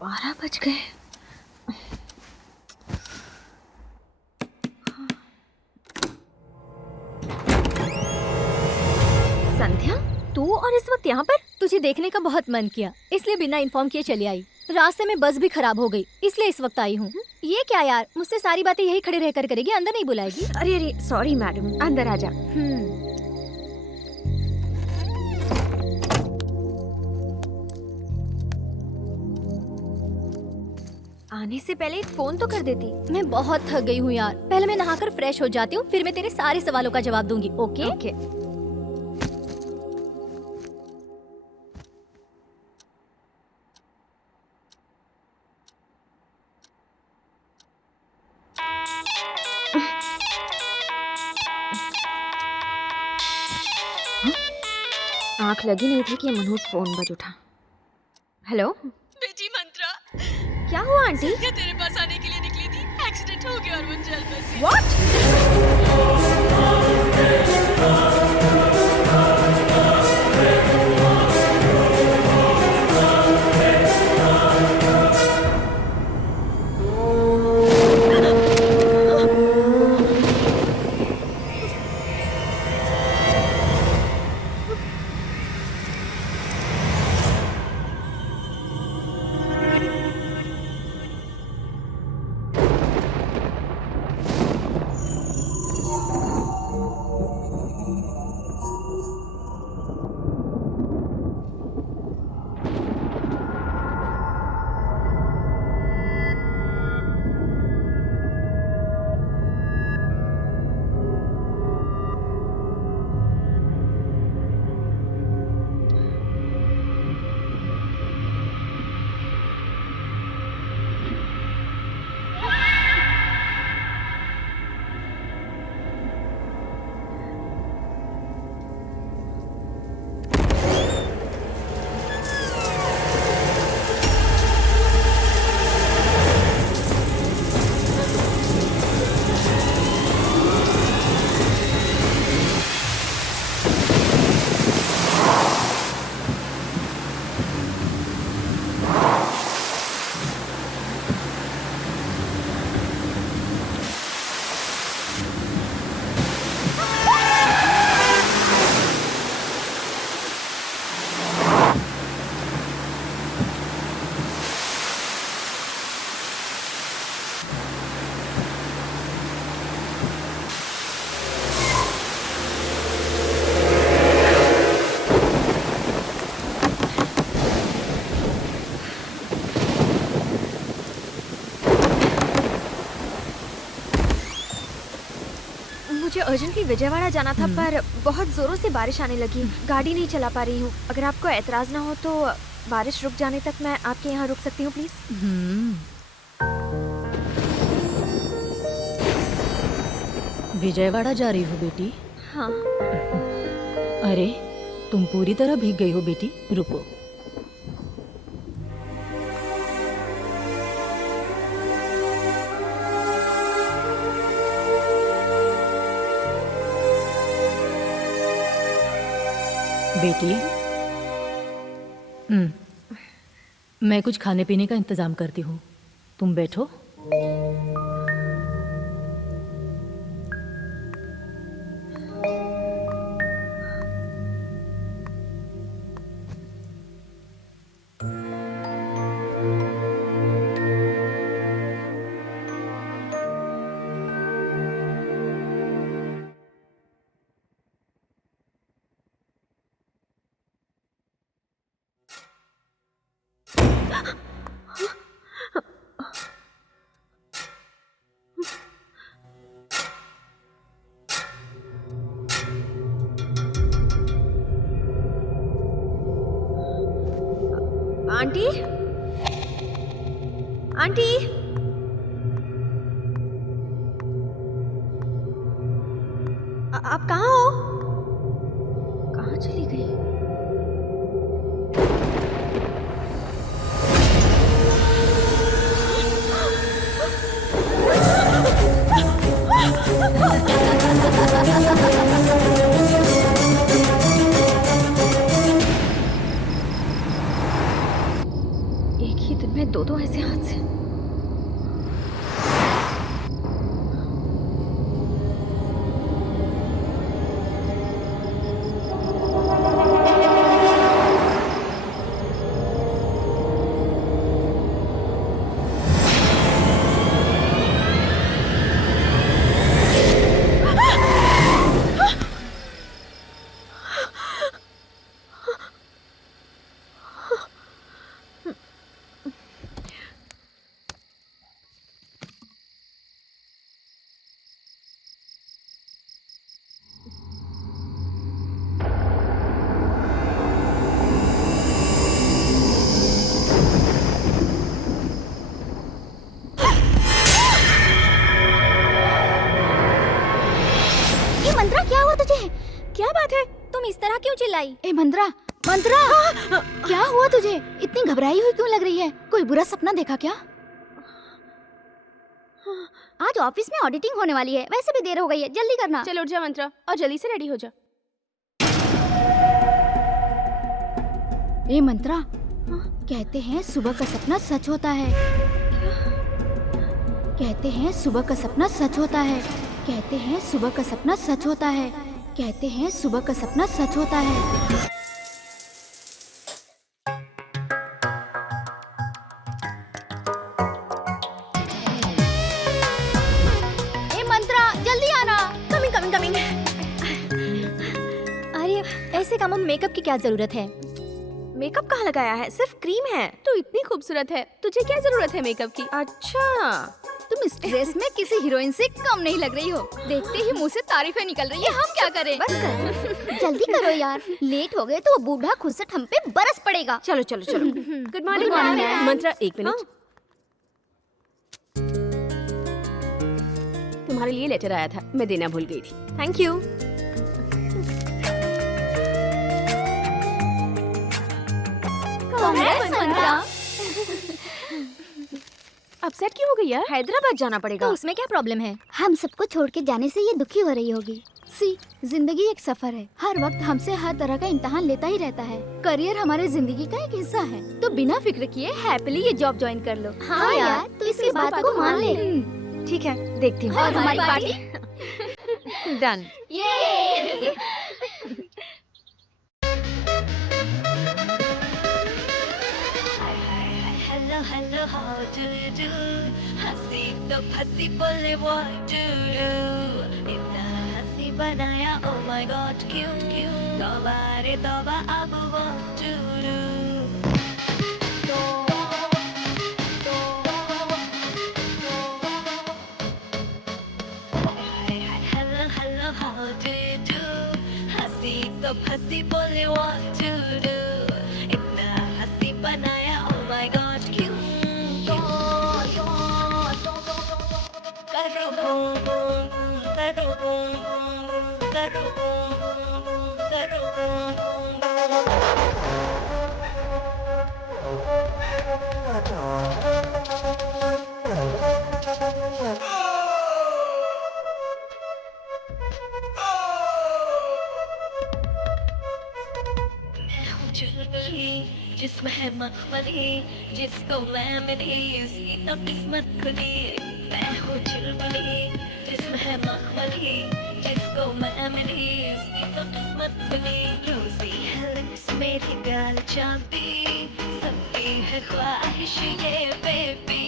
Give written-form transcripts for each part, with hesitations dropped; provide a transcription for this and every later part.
12 बज गए। संध्या, तू और इस वक्त यहाँ पर? तुझे देखने का बहुत मन किया, इसलिए बिना इन्फॉर्म किए चली आई। रास्ते में बस भी खराब हो गई, इसलिए इस वक्त आई हूँ। ये क्या यार, मुझसे सारी बातें यही खड़े रहकर करेगी, अंदर नहीं बुलाएगी? अरे अरे सॉरी मैडम, अंदर आ जा। आने से पहले एक फोन तो कर देती। मैं बहुत थक गई हूँ यार, पहले मैं नहाकर फ्रेश हो जाती हूँ, फिर मैं तेरे सारे सवालों का जवाब दूंगी। ओके? ओके। आंख लगी नहीं थी कि मनोज फोन बज उठा। हेलो बेटी मंत्रा, क्या हुआ आंटी? क्या तेरे पास आने के लिए निकली थी? एक्सीडेंट हो गया और वो जल बसी। व्हाट? मुझे अर्जेंटली विजयवाड़ा जाना था, पर बहुत जोरों से बारिश आने लगी। गाड़ी नहीं चला पा रही हूँ। अगर आपको एतराज ना हो तो बारिश रुक जाने तक मैं आपके यहाँ रुक सकती हूँ प्लीज? विजयवाड़ा जा रही हो बेटी? हाँ। अरे, तुम पूरी तरह भीग गई हो बेटी, रुको। बेटी, मैं कुछ खाने पीने का इंतजाम करती हूँ, तुम बैठो। आंटी, आंटी, आप कहाँ हो? कहाँ चली गई? एक ही दिन में दो तुझे? क्या बात है? तुम इस तरह क्यों चिल्लाई? ए मंत्रा, मंत्रा, क्या हुआ तुझे? इतनी घबराई हुई क्यों लग रही है? कोई बुरा सपना देखा क्या? आज ऑफिस में ऑडिटिंग होने वाली है, वैसे भी देर हो गई है, जल्दी करना। चलो उठ जा मंत्रा और जल्दी से रेडी हो जा। ए मंत्रा, कहते हैं सुबह का सपना सच होता है। कहते हैं सुबह का सपना सच होता है। कहते हैं सुबह का सपना सच होता है। कहते हैं सुबह का सपना सच होता है। ए मंत्रा, जल्दी आना। Coming coming coming. अरे ऐसे कामों में मेकअप की क्या जरूरत है? मेकअप कहाँ लगाया है? सिर्फ क्रीम है। तू इतनी खूबसूरत है, तुझे क्या जरूरत है मेकअप की? अच्छा, तुम इस ड्रेस में किसी हीरोइन से कम नहीं लग रही हो। देखते ही मुंह से तारीफें निकल रही है, हम क्या करें? बस कर। जल्दी करो यार, लेट हो गए तो वो बूढ़ा खुद से हम पे बरस पड़ेगा। चलो चलो चलो। Good morning ma'am. मंत्रा एक मिनट। तुम्हारे लिए लेटर आया था, मैं देना भूल गई थी। Thank you. Congress Mantra. Upset क्यों हो गई यार? हैदराबाद जाना पड़ेगा। तो उसमें क्या प्रॉब्लम है? हम सबको छोड़ के जाने से ये दुखी हो रही होगी। सी, जिंदगी एक सफर है, हर वक्त हमसे हर तरह का इम्तिहान लेता ही रहता है। करियर हमारे जिंदगी का एक हिस्सा है, तो बिना फिक्र किए हैप्पीली ये जॉब ज्वाइन कर लो। हाँ यार, तो इसी बात को मान ले। ठीक है, देखती हूँ। और हमारी party done. Hello, hello, how do you do? हंसी तो फंसी बोले what do you do? इतना हंसी बनाया oh my god क्यों क्यों? तौबा रे तौबा अब what do you do? Hello, hello, how do you do? हंसी तो फंसी बोले what do you do? इतना हंसी बनाया oh my god क्यों करो boom boom boom करो boom boom boom करो boom boom boom करो boom boom boom चुलबुली जिसमें है मखमली जिसको मैं मिली उसकी तो किस्मत खुली मैं हूँ चुलबुली जिसमें है मखमली जिसको मैं मिली उसकी तो किस्मत खुली रोजी है लिप्स मेरी गाल चांदी सबकी है ख्वाहिश ये बेबी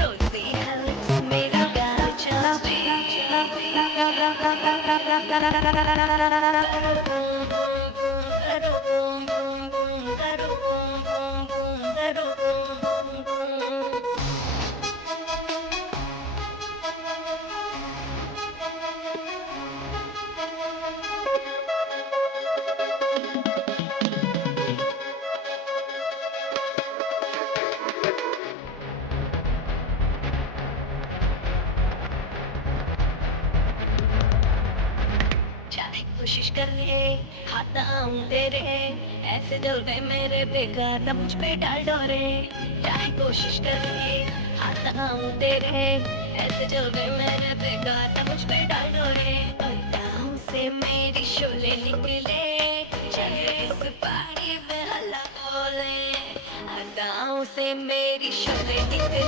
रोजी है लिप्स मेरी गाल चांदी चाहे कोशिश कर ले खाता हूँ तेरे ऐसे दिल पे मेरे बेकार न मुझ पे डाल डोरे चाहे कोशिश कर ले खाता हूँ तेरे ऐसे दिल पे मेरे बेकार न मुझ पे डाल डोरे अदाओं से मेरी शोले निकले चले इस पारी में हल्ला बोले अदाओं से मेरी शोले निकले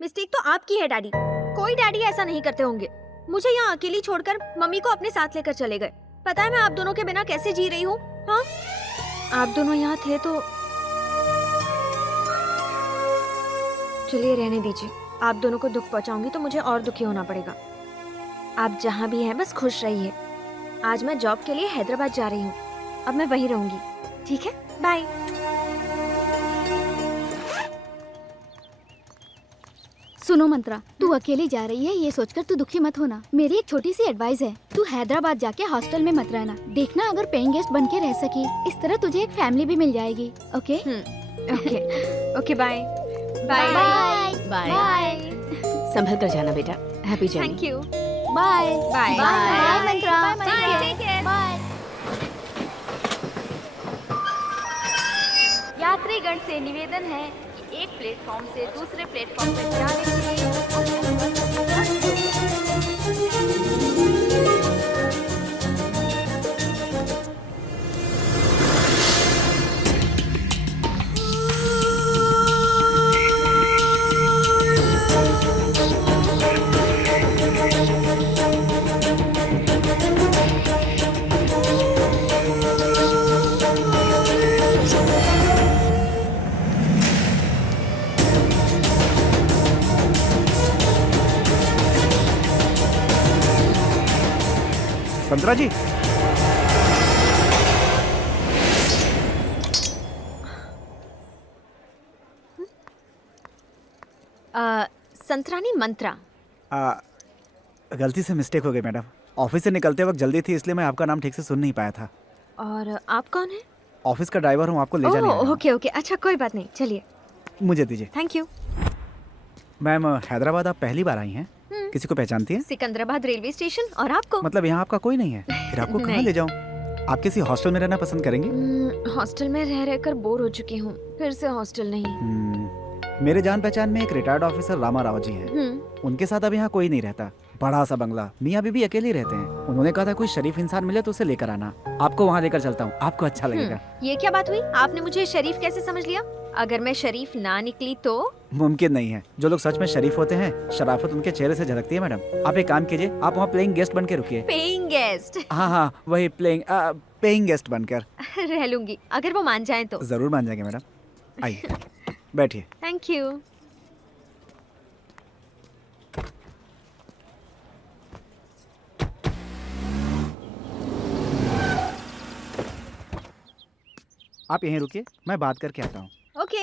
मिस्टेक तो आपकी है डैडी। कोई डैडी ऐसा नहीं करते होंगे। मुझे यहाँ अकेली छोड़कर मम्मी को अपने साथ लेकर चले गए। पता है मैं आप दोनों के बिना कैसे जी रही हूँ? हाँ, आप दोनों यहाँ थे तो चलिए रहने दीजिए। आप दोनों को दुख पहुँचाऊंगी तो मुझे और दुखी होना पड़ेगा। आप जहाँ भी हैं बस खुश रहिए। आज मैं जॉब के लिए हैदराबाद जा रही हूँ। अब मैं वहीं रहूंगी। ठीक है, बाय। सुनो मंत्रा, तू अकेली जा रही है ये सोचकर तू दुखी मत होना। मेरी एक छोटी सी एडवाइस है, तू हैदराबाद जाके हॉस्टल में मत रहना। देखना अगर पेइंग गेस्ट बन के रह सकी, इस तरह तुझे एक फैमिली भी मिल जाएगी। Okay okay okay, bye bye bye bye. Bye संभल कर जाना बेटा। Happy journey. Thank you, bye bye bye Mantra, bye, take care. Bye. यात्रीगण से निवेदन है कि एक प्लेटफॉर्म से दूसरे प्लेटफॉर्म पर जाने के लिए संतरा जी, संतरानी मंत्रा। गलती से मिस्टेक हो गई मैडम। ऑफिस से निकलते वक्त जल्दी थी, इसलिए मैं आपका नाम ठीक से सुन नहीं पाया था। और आप कौन है? ऑफिस का ड्राइवर हूँ, आपको ले जाने आया हूँ। ओके ओके, अच्छा कोई बात नहीं, चलिए। मुझे दीजिए। Thank you. मैम, हैदराबाद आप पहली बार आई हैं? किसी को पहचानती हैं? Secunderabad railway station. और आपको? मतलब यहाँ आपका कोई नहीं है? फिर आपको कहाँ नहीं। ले जाऊँ? आप किसी हॉस्टल में रहना पसंद करेंगे? हॉस्टल में रह रहकर बोर हो चुकी हूँ, फिर से हॉस्टल नहीं। मेरे जान पहचान में एक रिटायर्ड ऑफिसर रामा राव जी हैं। उनके साथ अब यहाँ कोई नहीं रहता। बड़ा सा बंगला, मियाँ बीबी अकेले रहते हैं। उन्होंने कहा था कोई शरीफ इंसान मिले तो उसे लेकर आना। आपको वहाँ लेकर चलता हूँ, आपको अच्छा लगेगा। ये क्या बात हुई? आपने मुझे शरीफ कैसे समझ लिया? अगर मैं शरीफ ना निकली तो? मुमकिन नहीं है। जो लोग सच में शरीफ होते हैं, शराफत उनके चेहरे से झलकती है मैडम। आप एक काम कीजिए, आप वहाँ प्लेइंग गेस्ट बन के रुकिए। Paying guest? हाँ, वही पेइंग गेस्ट बनकर। रह लूंगी, अगर वो मान जाए तो। जरूर मान जाएंगे मैडम। आइए, बैठिए। Thank you. आप यहीं रुकिए, मैं बात करके आता हूँ। Okay.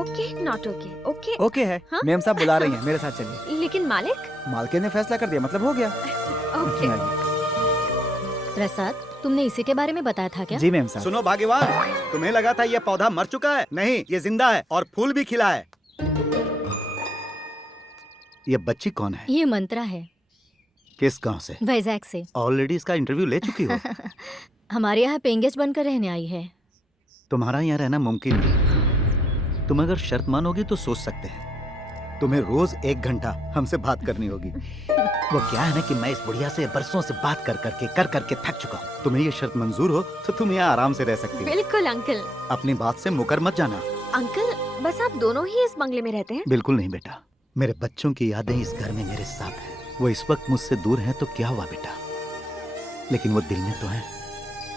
Okay not okay. Okay okay है। हाँ? मैम साहब बुला रही हैं, मेरे साथ चलिए। लेकिन मालिक? मालकिन ने फैसला कर दिया, मतलब हो गया। ओके। प्रसाद, तुमने इसी के बारे में बताया था क्या? जी मैम साहब। सुनो भाग्यवान, तुम्हें लगा था ये पौधा मर चुका है? नहीं, ये जिंदा है और फूल भी खिला है। ये बच्ची कौन है? ये मंत्रा है, किस गांव से? वैजाग से। ऑलरेडी इसका इंटरव्यू ले चुकी हो? हमारे यहाँ पेइंग गेस्ट बनकर रहने आई है। तुम्हारा यहाँ रहना मुमकिन नहीं। तुम अगर शर्त मानोगी तो सोच सकते हैं। तुम्हें रोज 1 घंटा हमसे बात करनी होगी। वो क्या है ना कि मैं इस बुढ़िया से बरसों से बात कर करके थक चुका हूँ। तुम्हें ये शर्त मंजूर हो तो तुम यहाँ आराम से रह सकती हो। बिल्कुल अंकल। अपनी बात से मुकर मत जाना। अंकल, बस आप दोनों ही इस बंगले में रहते हैं? बिल्कुल नहीं बेटा, मेरे बच्चों की यादें इस घर में मेरे साथ हैं। वो इस वक्त मुझसे दूर हैं तो क्या हुआ बेटा, लेकिन वो दिल में तो है।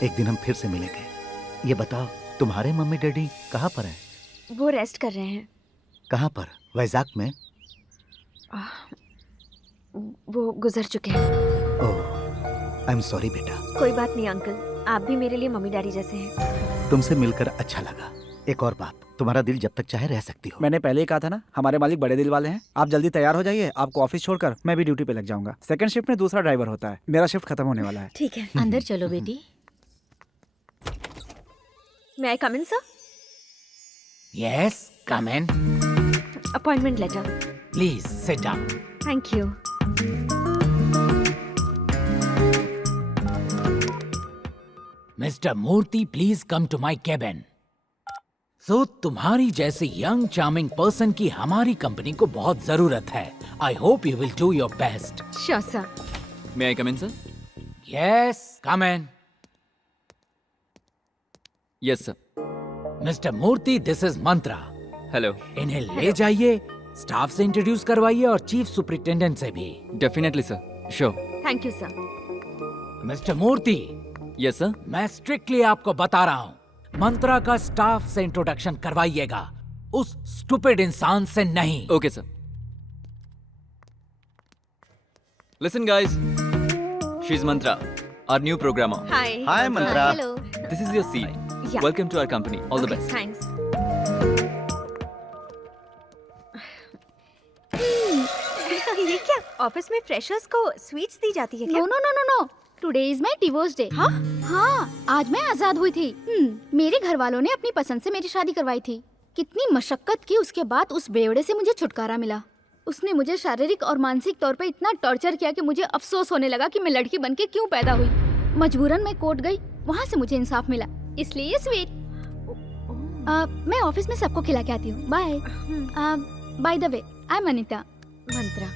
एक दिन हम फिर से मिलेंगे। ये बताओ, तुम्हारे मम्मी डैडी कहाँ पर हैं? वो रेस्ट कर रहे हैं। कहाँ पर? वैजाग में? वो गुजर चुके हैं। ओह, आई एम सॉरी बेटा। कोई बात नहीं अंकल, आप भी मेरे लिए मम्मी डैडी जैसे हैं। तुमसे मिलकर अच्छा लगा। एक और बात, तुम्हारा दिल जब तक चाहे रह सकती हो। मैंने पहले ही कहा था ना, हमारे मालिक बड़े दिल वाले हैं। आप जल्दी तैयार हो जाइए, आपको ऑफिस छोड़कर मैं भी ड्यूटी पे लग जाऊंगा। सेकंड शिफ्ट में दूसरा ड्राइवर होता है, मेरा शिफ्ट खत्म होने वाला है। ठीक है। अंदर चलो बेटी। May I come in sir? Yes, come in. Appointment letter. Please sit down. Thank you. Mr. Murthy, please come to my cabin. So, तुम्हारी जैसे यंग चार्मिंग पर्सन की हमारी कंपनी को बहुत जरूरत है. I hope you will do your best. Sure sir. May I come in, sir? Yes, come in. Yes, sir. Mr. Murthy, this is Mantra. Hello. इन्हें ले जाइए, स्टाफ से इंट्रोड्यूस करवाइए और चीफ सुपरिटेंडेंट से भी. Definitely, sir. Sure. Thank you sir. Mister Murthy, Yes, sir. मैं strictly आपको बता रहा हूँ, मंत्रा का स्टाफ से इंट्रोडक्शन करवाइएगा, उस स्टूपिड इंसान से नहीं. Okay, sir. Listen, guys. She's Mantra, our new programmer. Hi. Hi Mantra. Hello. This is your seat. Yeah. Welcome to our company, all the best. Thanks. ये क्या ऑफिस में फ्रेशर्स को स्वीट्स दी जाती है क्या? No no no no no, today is my divorce day. हाँ? हाँ, आज मैं आजाद हुई थी। मेरे घर वालों ने अपनी पसंद से मेरी शादी करवाई थी। कितनी मशक्कत की, उसके बाद उस बेवड़े से मुझे छुटकारा मिला। उसने मुझे शारीरिक और मानसिक तौर पे इतना टॉर्चर किया कि मुझे अफसोस होने लगा कि मैं लड़की बनके क्यों पैदा हुई। मजबूरन मैं कोर्ट गई, वहाँ से मुझे इंसाफ मिला, इसलिए ये स्वीट। मैं ऑफिस में सबको खिला के आती हूँ। Bye. By the way, I am Anita. Mantra.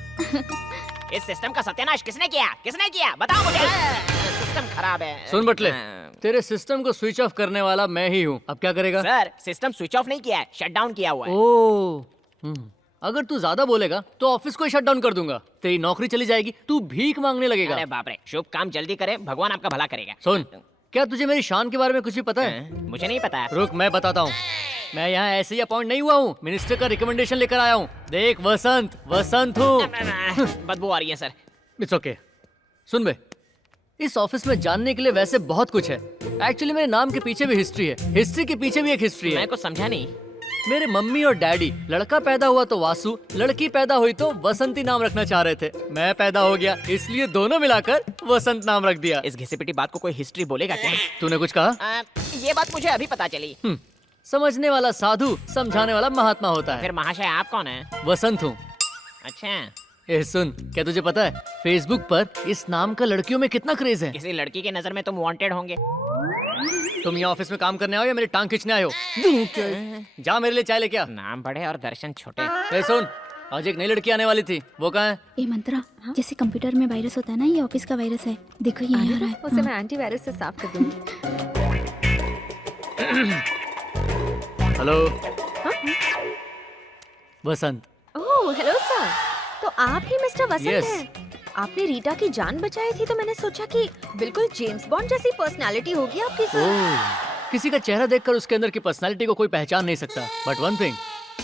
इस सिस्टम का सत्यानाश किसने किया? किसने किया? बताओ मुझे। सिस्टम खराब है। सुन बटले, तेरे सिस्टम को स्विच ऑफ करने वाला मैं ही हूँ। अब क्या करेगा? सर, सिस्टम स्विच ऑफ नहीं किया है, शट डाउन किया हुआ है। ओह, अगर तू ज्यादा बोलेगा तो ऑफिस को ही शट डाउन कर दूंगा। तेरी नौकरी चली जाएगी, तू भीख मांगने लगेगा। अरे बाप रे, शुभ काम जल्दी करे, भगवान आपका भला करेगा। सुन, क्या तुझे मेरी शान के बारे में कुछ भी पता है? मुझे नहीं पता। रुक, मैं बताता हूँ। मैं यहाँ ऐसे ही अपॉइंट नहीं हुआ हूँ, मिनिस्टर का रिकमेंडेशन लेकर आया हूँ। देख वसंत, वसंत हूँ। बदबू आ रही है सर। It's okay. सुन बे, इस ऑफिस में जानने के लिए वैसे बहुत कुछ है। एक्चुअली मेरे नाम के पीछे भी हिस्ट्री है, हिस्ट्री के पीछे भी एक हिस्ट्री है। मैं कुछ समझा नहीं। मेरे मम्मी और डैडी लड़का पैदा हुआ तो वासु, लड़की पैदा हुई तो वसंती नाम रखना चाह रहे थे। मैं पैदा हो गया, इसलिए दोनों मिलाकर वसंत नाम रख दिया। इस घिसी पिटी बात को कोई हिस्ट्री बोलेगा क्या? तूने कुछ कहा? ये बात मुझे अभी पता चली। समझने वाला साधु, समझाने वाला महात्मा होता है। फिर महाशय आप कौन है? वसंत हूँ। अच्छा, ए सुन, क्या तुझे पता है फेसबुक पर इस नाम का लड़कियों में कितना क्रेज है? किसी लड़की की नजर में तुम वांटेड होंगे। तुम यहाँ ऑफिस में काम करने आओ या मेरी टांग खींचने आयो? जा मेरे लिए चाय लेके आ। नाम बड़े और दर्शन छोटे। ए सुन, आज एक नई लड़की आने वाली थी, वो कहाँ है? ये मंत्रा, जैसे कंप्यूटर में वायरस होता है ना, ये ऑफिस का वायरस है। देखो ये आ रहा है। उसे मैं एंटीवायरस से साफ कर दूंगी। हेलो। वसंत। ओह हेलो सर, तो आप ही मिस्टर वसंत Yes. हैं। आपने रीटा की जान बचाई थी तो मैंने सोचा कि बिल्कुल जेम्स बॉन्ड जैसी पर्सनालिटी होगी आपकी सर। ओह, किसी का चेहरा देखकर उसके अंदर की पर्सनालिटी को कोई पहचान नहीं सकता। बट वन थिंग,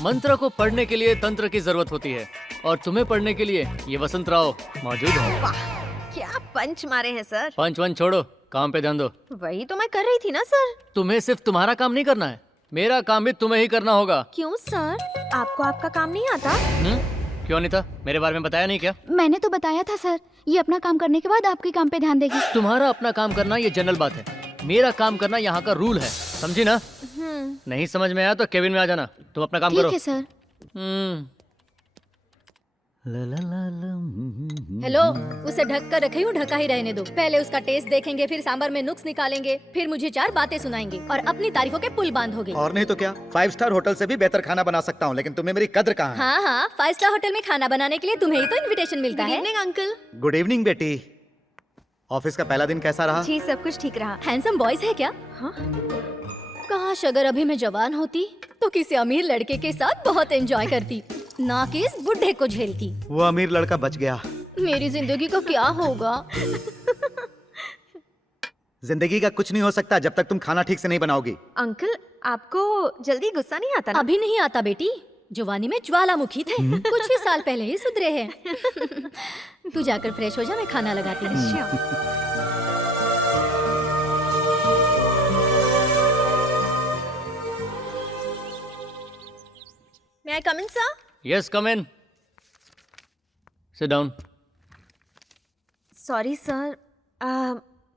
मंत्र को पढ़ने के लिए तंत्र की जरूरत होती है, और तुम्हें पढ़ने के लिए ये वसंत राव मौजूद है। वाह, क्या पंच मारे हैं सर। पंच वंच छोड़ो, काम पे ध्यान दो। वही तो मैं कर रही थी ना सर। तुम्हें सिर्फ तुम्हारा काम नहीं करना है, मेरा काम भी तुम्हें ही करना होगा। क्यों सर, आपको आपका काम नहीं आता? क्यों नहीं था? मेरे बारे में बताया नहीं क्या? मैंने तो बताया था सर, ये अपना काम करने के बाद आपके काम पे ध्यान देगी। तुम्हारा अपना काम करना ये जनरल बात है, मेरा काम करना यहाँ का रूल है, समझी ना? नहीं समझ में आया तो केबिन में आ जाना, तुम अपना काम करो। ठीक है सर। हेलो, उसे ढक कर रखी हूँ, ढका ही रहने दो। पहले उसका टेस्ट देखेंगे, फिर सांबर में नुक्स निकालेंगे, फिर मुझे 4 बातें सुनाएंगे और अपनी तारीफों के पुल बांधोगे। और नहीं तो क्या, 5 स्टार होटल से भी बेहतर खाना बना सकता हूँ, लेकिन तुम्हें मेरी कद्र कहाँ है? हाँ हाँ, 5 स्टार होटल में खाना बनाने के लिए तुम्हें ही तो इनविटेशन मिलता है। अंकल। गुड इवनिंग बेटी। ऑफिस का पहला दिन कैसा रहा? जी सब कुछ ठीक रहा। हैंडसम बॉयज है क्या? हाँ? काश अगर अभी मैं जवान होती तो किसी अमीर लड़के के साथ बहुत एंजॉय करती, ना कि इस बुढ़े को झेलती। वो अमीर लड़का बच गया। मेरी जिंदगी का क्या होगा? जिंदगी का कुछ नहीं हो सकता जब तक तुम खाना ठीक से नहीं बनाओगी। अंकल, आपको जल्दी गुस्सा नहीं आता ना? अभी नहीं आता बेटी, जवानी में ज्वालामुखी थे, कुछ ही साल पहले ही सुधरे हैं। तू जाकर फ्रेश हो जा, मैं खाना लगाती हूँ। May I come in, sir? Yes, come in. Sit down. Sorry sir,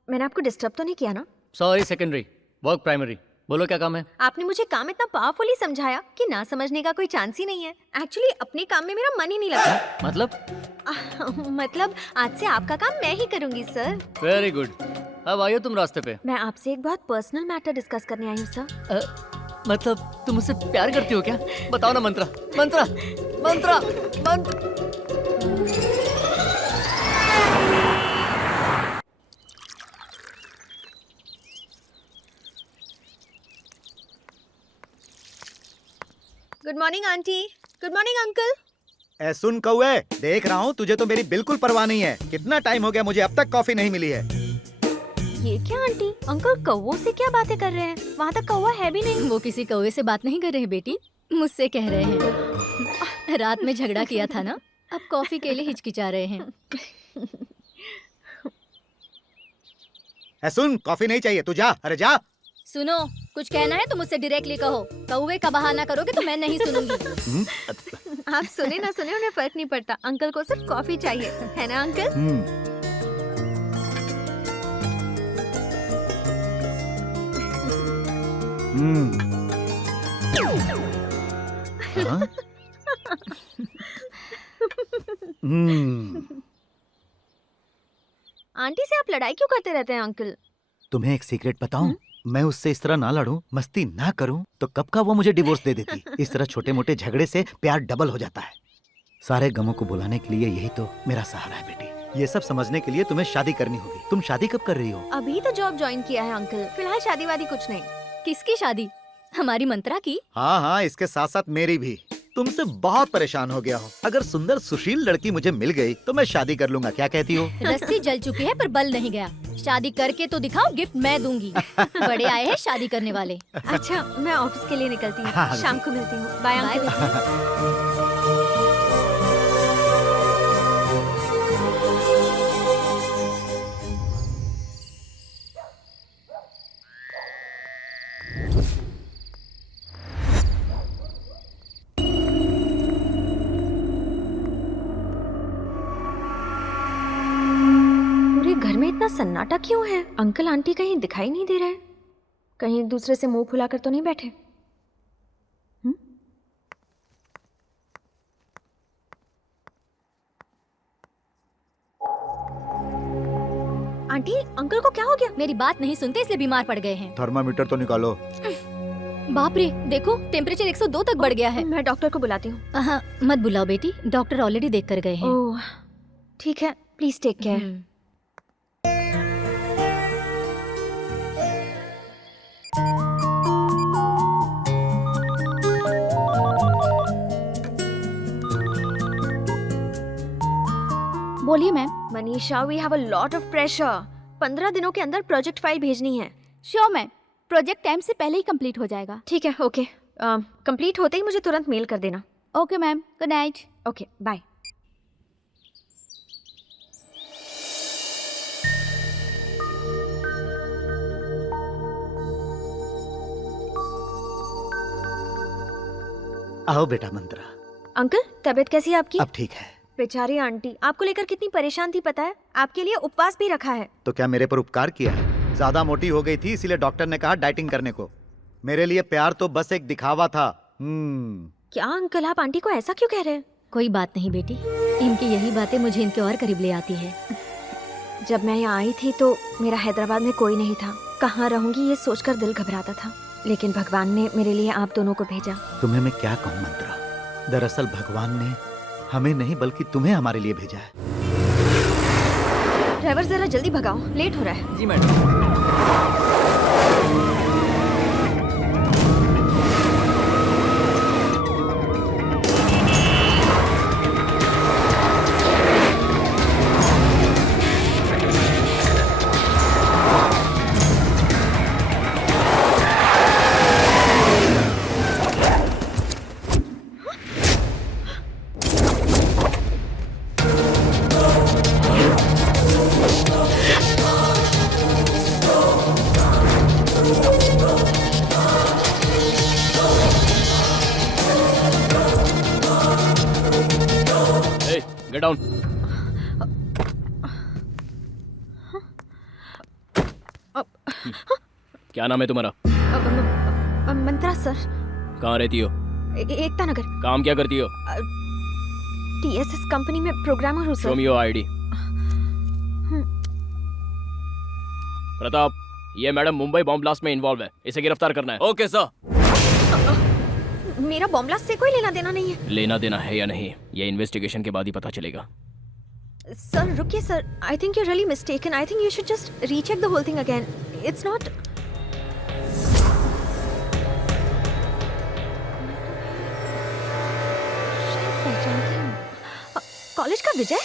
मैंने आपको डिस्टर्ब तो नहीं किया ना? Sorry secondary, work primary. बोलो क्या काम है? आपने मुझे काम इतना पावरफुली समझाया कि ना समझने का कोई चांस ही नहीं है। एक्चुअली अपने काम में मेरा मन ही नहीं लगता। मतलब आज से आपका काम मैं ही करूंगी सर। Very good. अब आइए तुम रास्ते पे। मैं आपसे एक बहुत पर्सनल मैटर डिस्कस करने आई हूँ सर। मतलब तुम मुझसे प्यार करती हो क्या? बताओ ना मंत्रा, Mantra, Mantra, Mantra. Good morning aunty. Good morning uncle. ए सुन कौए, देख रहा हूँ तुझे तो मेरी बिल्कुल परवाह नहीं है। कितना टाइम हो गया, मुझे अब तक कॉफी नहीं मिली है। ये क्या आंटी, अंकल कौवों से क्या बातें कर रहे हैं? वहाँ तक कौवा है भी नहीं। वो किसी कौवे से बात नहीं कर रहे हैं बेटी, मुझसे कह रहे हैं। रात में झगड़ा किया था ना, अब कॉफी के लिए हिचकिचा रहे हैं। ए सुन, कॉफी नहीं चाहिए, तू जा। अरे जा। सुनो, कुछ कहना है तो मुझसे डायरेक्टली कहो। कौवे का बहाना करोगे तो मैं नहीं सुनूंगी। आप सुने ना सुने उन्हें फर्क नहीं पड़ता। अंकल को सिर्फ कॉफी चाहिए, है ना अंकल? हाँ? आंटी से आप लड़ाई क्यों करते रहते हैं अंकल? तुम्हें एक सीक्रेट बताऊं? मैं उससे इस तरह ना लड़ूं, मस्ती ना करूं तो कब का वो मुझे डिवोर्स दे देती। इस तरह छोटे मोटे झगड़े से प्यार डबल हो जाता है। सारे गमों को भुलाने के लिए यही तो मेरा सहारा है बेटी। ये सब समझने के लिए तुम्हें शादी करनी होगी। तुम शादी कब कर रही हो? अभी तो जॉब ज्वाइन किया है अंकल, फिलहाल शादी वादी कुछ नहीं। किसकी शादी? हमारी मंत्रा की? हाँ हाँ, इसके साथ साथ मेरी भी। तुमसे बहुत परेशान हो गया हूँ। अगर सुंदर सुशील लड़की मुझे मिल गई तो मैं शादी कर लूंगा। क्या कहती हो? रस्सी जल चुकी है पर बल नहीं गया। शादी करके तो दिखाओ, गिफ्ट मैं दूंगी। बड़े आए हैं शादी करने वाले। अच्छा, मैं ऑफिस के लिए निकलती हूँ। हाँ, शाम को मिलती हूँ। Bye uncle. पूरे घर में इतना सन्नाटा क्यों है? अंकल आंटी कहीं दिखाई नहीं दे रहे। कहीं दूसरे से मुंह फुलाकर तो नहीं बैठे? आंटी, अंकल को क्या हो गया? मेरी बात नहीं सुनते इसलिए बीमार पड़ गए हैं। थर्मामीटर तो निकालो। बाप रे, देखो टेम्परेचर 102 तक बढ़ गया है। मैं डॉक्टर को बुलाती हूँ। हाँ, मत बुलाओ बेटी, डॉक्टर ऑलरेडी देख कर गए हैं। ओह, ठीक है, प्लीज टेक केयर। बोलिए ma'am. Manisha, we have a lot of pressure. 15 दिनों के अंदर प्रोजेक्ट फाइल भेजनी है। श्योर मैम, प्रोजेक्ट टाइम से पहले ही कंप्लीट हो जाएगा। ठीक है, ओके। कंप्लीट होते ही मुझे तुरंत मेल कर देना। Okay ma'am, good night. Okay, bye. आओ बेटा मंत्रा। अंकल, तबीयत कैसी है आपकी? अब ठीक है। बेचारी आंटी आपको लेकर कितनी परेशान थी पता है? आपके लिए उपवास भी रखा है। तो क्या मेरे पर उपकार किया है? ज्यादा मोटी हो गई थी इसीलिए डॉक्टर ने कहा डाइटिंग करने को। मेरे लिए प्यार तो बस एक दिखावा था। क्या अंकल, आप आंटी को ऐसा क्यों कह रहे हैं? कोई बात नहीं बेटी, इनकी यही बातें मुझे इनके और करीब ले आती है। जब मैं यहाँ आई थी तो मेरा हैदराबाद में कोई नहीं था। कहाँ रहूंगी ये सोचकर दिल घबराता था, लेकिन भगवान ने मेरे लिए आप दोनों को भेजा। तुम्हें मैं क्या कहूँ मंत्रा, दरअसल भगवान ने हमें नहीं बल्कि तुम्हें हमारे लिए भेजा है। ड्राइवर जरा जल्दी भगाओ, लेट हो रहा है। जी मैडम। Get down. क्या नाम है तुम्हारा? मंत्रा सर। कहाँ रहती हो? एकता नगर। काम क्या करती हो? TSS कंपनी में प्रोग्रामर हूँ sir. Show me your ID. Pratap, ये मैडम मुंबई बॉम्ब ब्लास्ट में इन्वॉल्व है, इसे गिरफ्तार करना है। Okay sir. मेरा बॉम्ब ब्लास्ट से कोई लेना देना नहीं है। लेना देना है या नहीं, ये इन्वेस्टिगेशन के बाद ही पता चलेगा। सर रुकिए sir, I think you really mistaken. I think you should just recheck the whole thing again. It's not. पहचानती हूँ। कॉलेज का विजय।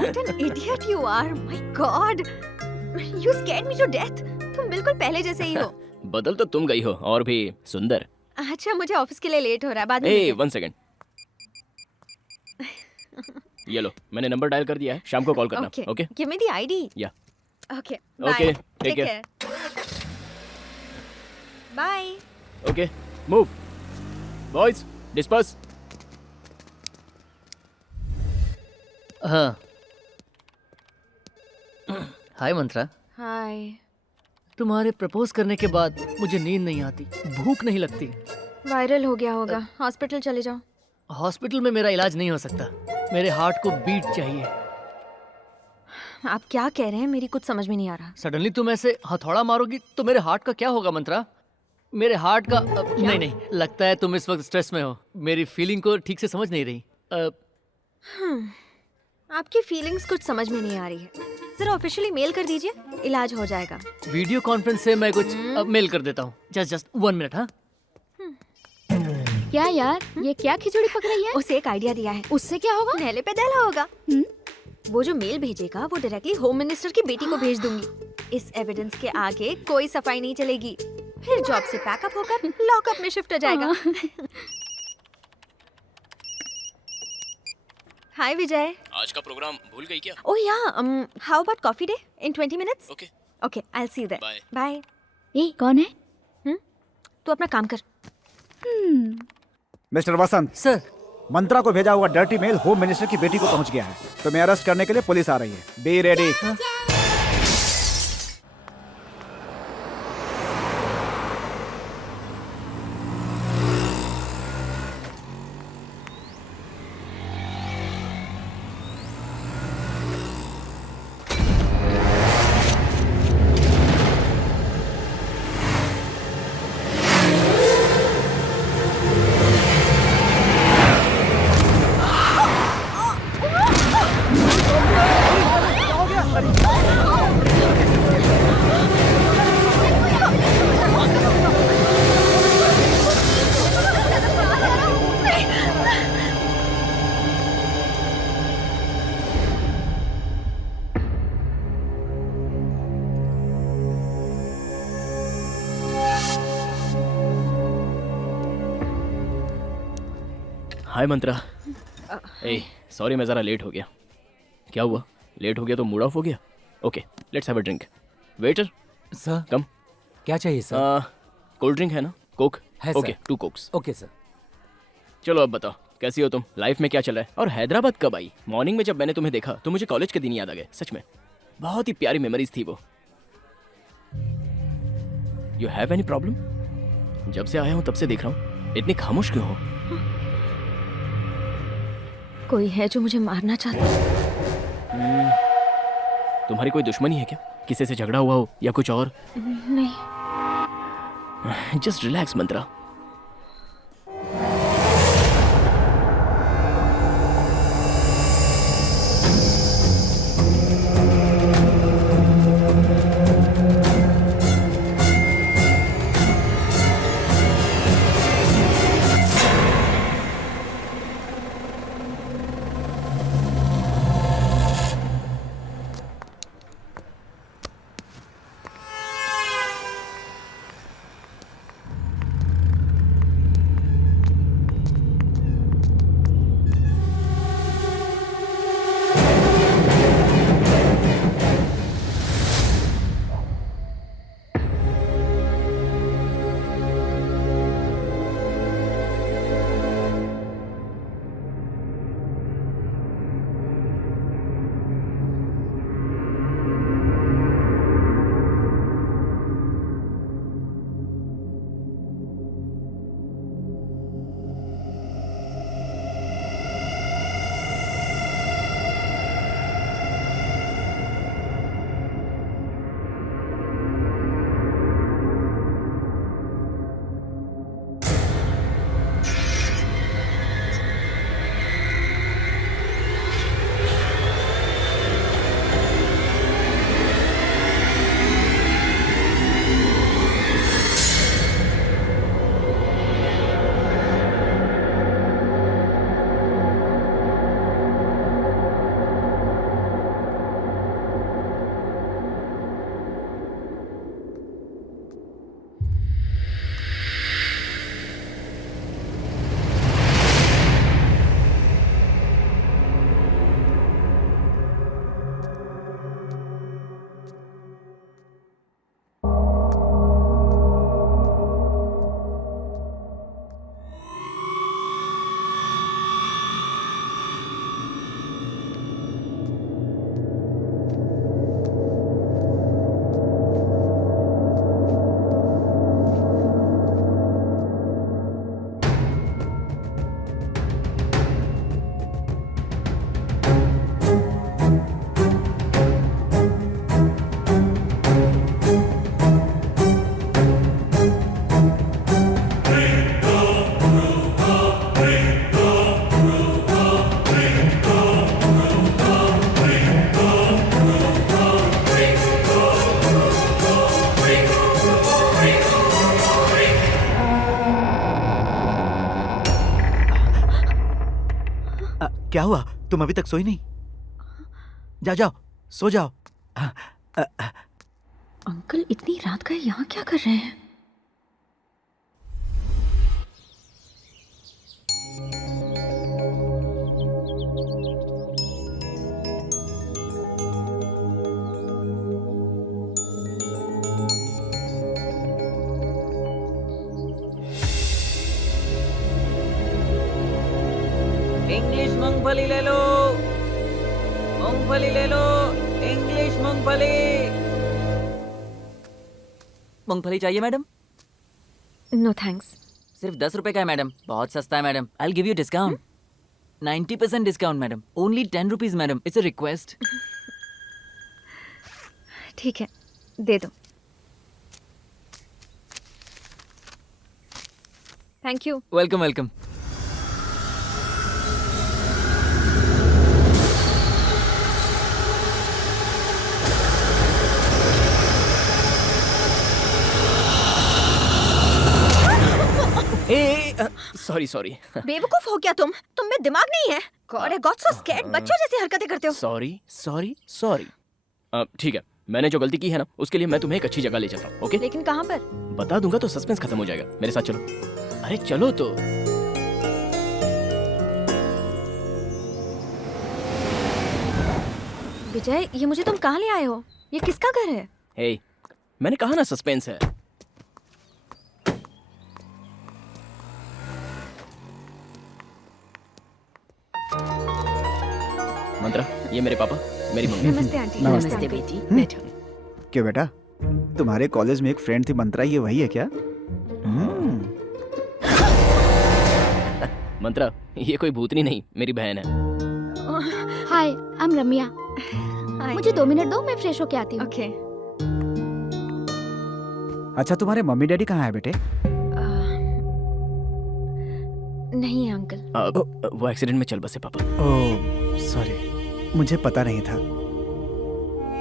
What an idiot you are! My God! You scared me to death. तुम बिल्कुल पहले जैसे ही हो। बदल तो तुम गई हो, और भी सुंदर। अच्छा, मुझे ऑफिस के लिए लेट हो रहा है, बाद में ए, 1 सेकंड। ये लो, मैंने नंबर डायल कर दिया है, शाम को कॉल करना। Okay? Give me the ID. या Okay. Okay, Bye. टेक ठीक केयर। है, bye. Okay, move. Boys, disperse. हाँ। हाय मंत्रा। हाय। तुम्हारे प्रपोज करने के बाद मुझे नींद नहीं आती, भूख नहीं लगती। वायरल हो गया होगा, हॉस्पिटल चले जाओ। हॉस्पिटल में मेरा इलाज नहीं हो सकता, मेरे हार्ट को बीट चाहिए। आप क्या कह रहे हैं, मेरी कुछ समझ में नहीं आ रहा। सडनली तुम ऐसे हथौड़ा मारोगी तो मेरे हार्ट का क्या होगा मंत्रा? मेरे हार्ट का नहीं नहीं, लगता है तुम इस वक्त स्ट्रेस में हो, मेरी फीलिंग को ठीक से समझ नहीं रही। आपकी फीलिंग्स कुछ समझ में नहीं आ रही है। जरा ऑफिशियली मेल कर दीजिए, इलाज हो जाएगा। वीडियो कॉन्फ्रेंस से मैं कुछ मेल कर देता हूँ। Just 1 minute. हाँ, क्या यार, ये क्या खिचड़ी पक रही है? उसे एक आइडिया दिया है, उससे क्या होगा? नहले पे दहला होगा। वो जो मेल भेजेगा वो डायरेक्टली होम मिनिस्टर की बेटी को भेज दूंगी। इस एविडेंस के आगे कोई सफाई नहीं चलेगी, फिर जॉब से पैकअप होकर लॉकअप में शिफ्ट हो जाएगा। हाय विजय। आज का प्रोग्राम भूल गई क्या? Oh yeah, how about Coffee Day in 20 minutes? Okay okay, I will see you there. Bye. Bye. ए, कौन है? तू अपना काम कर। मिस्टर वसंत सर। मंत्रा को भेजा हुआ डर्टी मेल होम मिनिस्टर की बेटी को पहुंच गया है। तुम्हें अरेस्ट करने के लिए पुलिस आ रही है। Be ready. Hi Mantra. A sorry, मैं ज़रा लेट हो गया। क्या हुआ, लेट हो गया तो मूड ऑफ हो गया? Okay, let's have a drink. Waiter sir, come. क्या चाहिए सर? कोल्ड ड्रिंक है ना? कोक है okay, sir. 2 Cokes. Okay sir. चलो अब बताओ, कैसी हो तुम? लाइफ में क्या चल रहा है? और हैदराबाद कब आई? मॉर्निंग में जब मैंने तुम्हें देखा तो मुझे कॉलेज के दिन याद आ गए। सच में बहुत ही प्यारी मेमोरीज थी वो। You have any problem? जब से आया हूँ तब से देख रहा हूँ, इतनी खामोश क्यों हो? कोई है जो मुझे मारना चाहता है? तुम्हारी कोई दुश्मनी है क्या? किसी से झगड़ा हुआ हो या कुछ और? नहीं। जस्ट रिलैक्स मंत्रा। क्या हुआ? तुम अभी तक सोई नहीं? जाओ जाओ, सो जाओ। अंकल इतनी रात का यहाँ क्या कर रहे हैं? इंग्लिश मूंगफली ले लो, मूंगफली ले लो, इंग्लिश मूंगफली। मूंगफली चाहिए मैडम? No thanks. सिर्फ 10 रुपए का है मैडम, बहुत सस्ता है madam. I will give you discount, 90% discount madam, only 10 rupees madam, it's a request. ठीक है, दे दो। Thank you. Welcome welcome. Sorry sorry बेवकूफ हो क्या तुम में दिमाग नहीं है? God I got so scared, बच्चों जैसी हरकतें करते हो। Sorry sorry sorry. ठीक है, मैंने जो गलती की है ना उसके लिए मैं तुम्हें एक अच्छी जगह ले जाता हूँ। ओके? लेकिन कहाँ पर? बता दूंगा तो सस्पेंस खत्म हो जाएगा। मेरे साथ चलो। अरे चलो तो। विजय, ये मुझे तुम कहाँ ले आए हो? ये किसका घर है? हे, मैंने कहा ना सस्पेंस है। मंत्रा, ये मेरे पापा, मेरी मम्मी। नमस्ते आंटी। नमस्ते बेटी, बैठो। क्यों बेटा, तुम्हारे कॉलेज में एक फ्रेंड थी मंत्रा, ये वही है क्या? मंत्रा, ये कोई भूतनी नहीं, मेरी बहन है। हाय, आई एम रम्या। मुझे 2 मिनट दो, मैं फ्रेश होके आती हूँ। ओके। अच्छा, तुम्हारे मम्मी डैडी कहाँ है बेटे? नहीं है अंकल। वो एक्सीडेंट में चल बसे पापा। ओह सॉरी, मुझे पता नहीं था।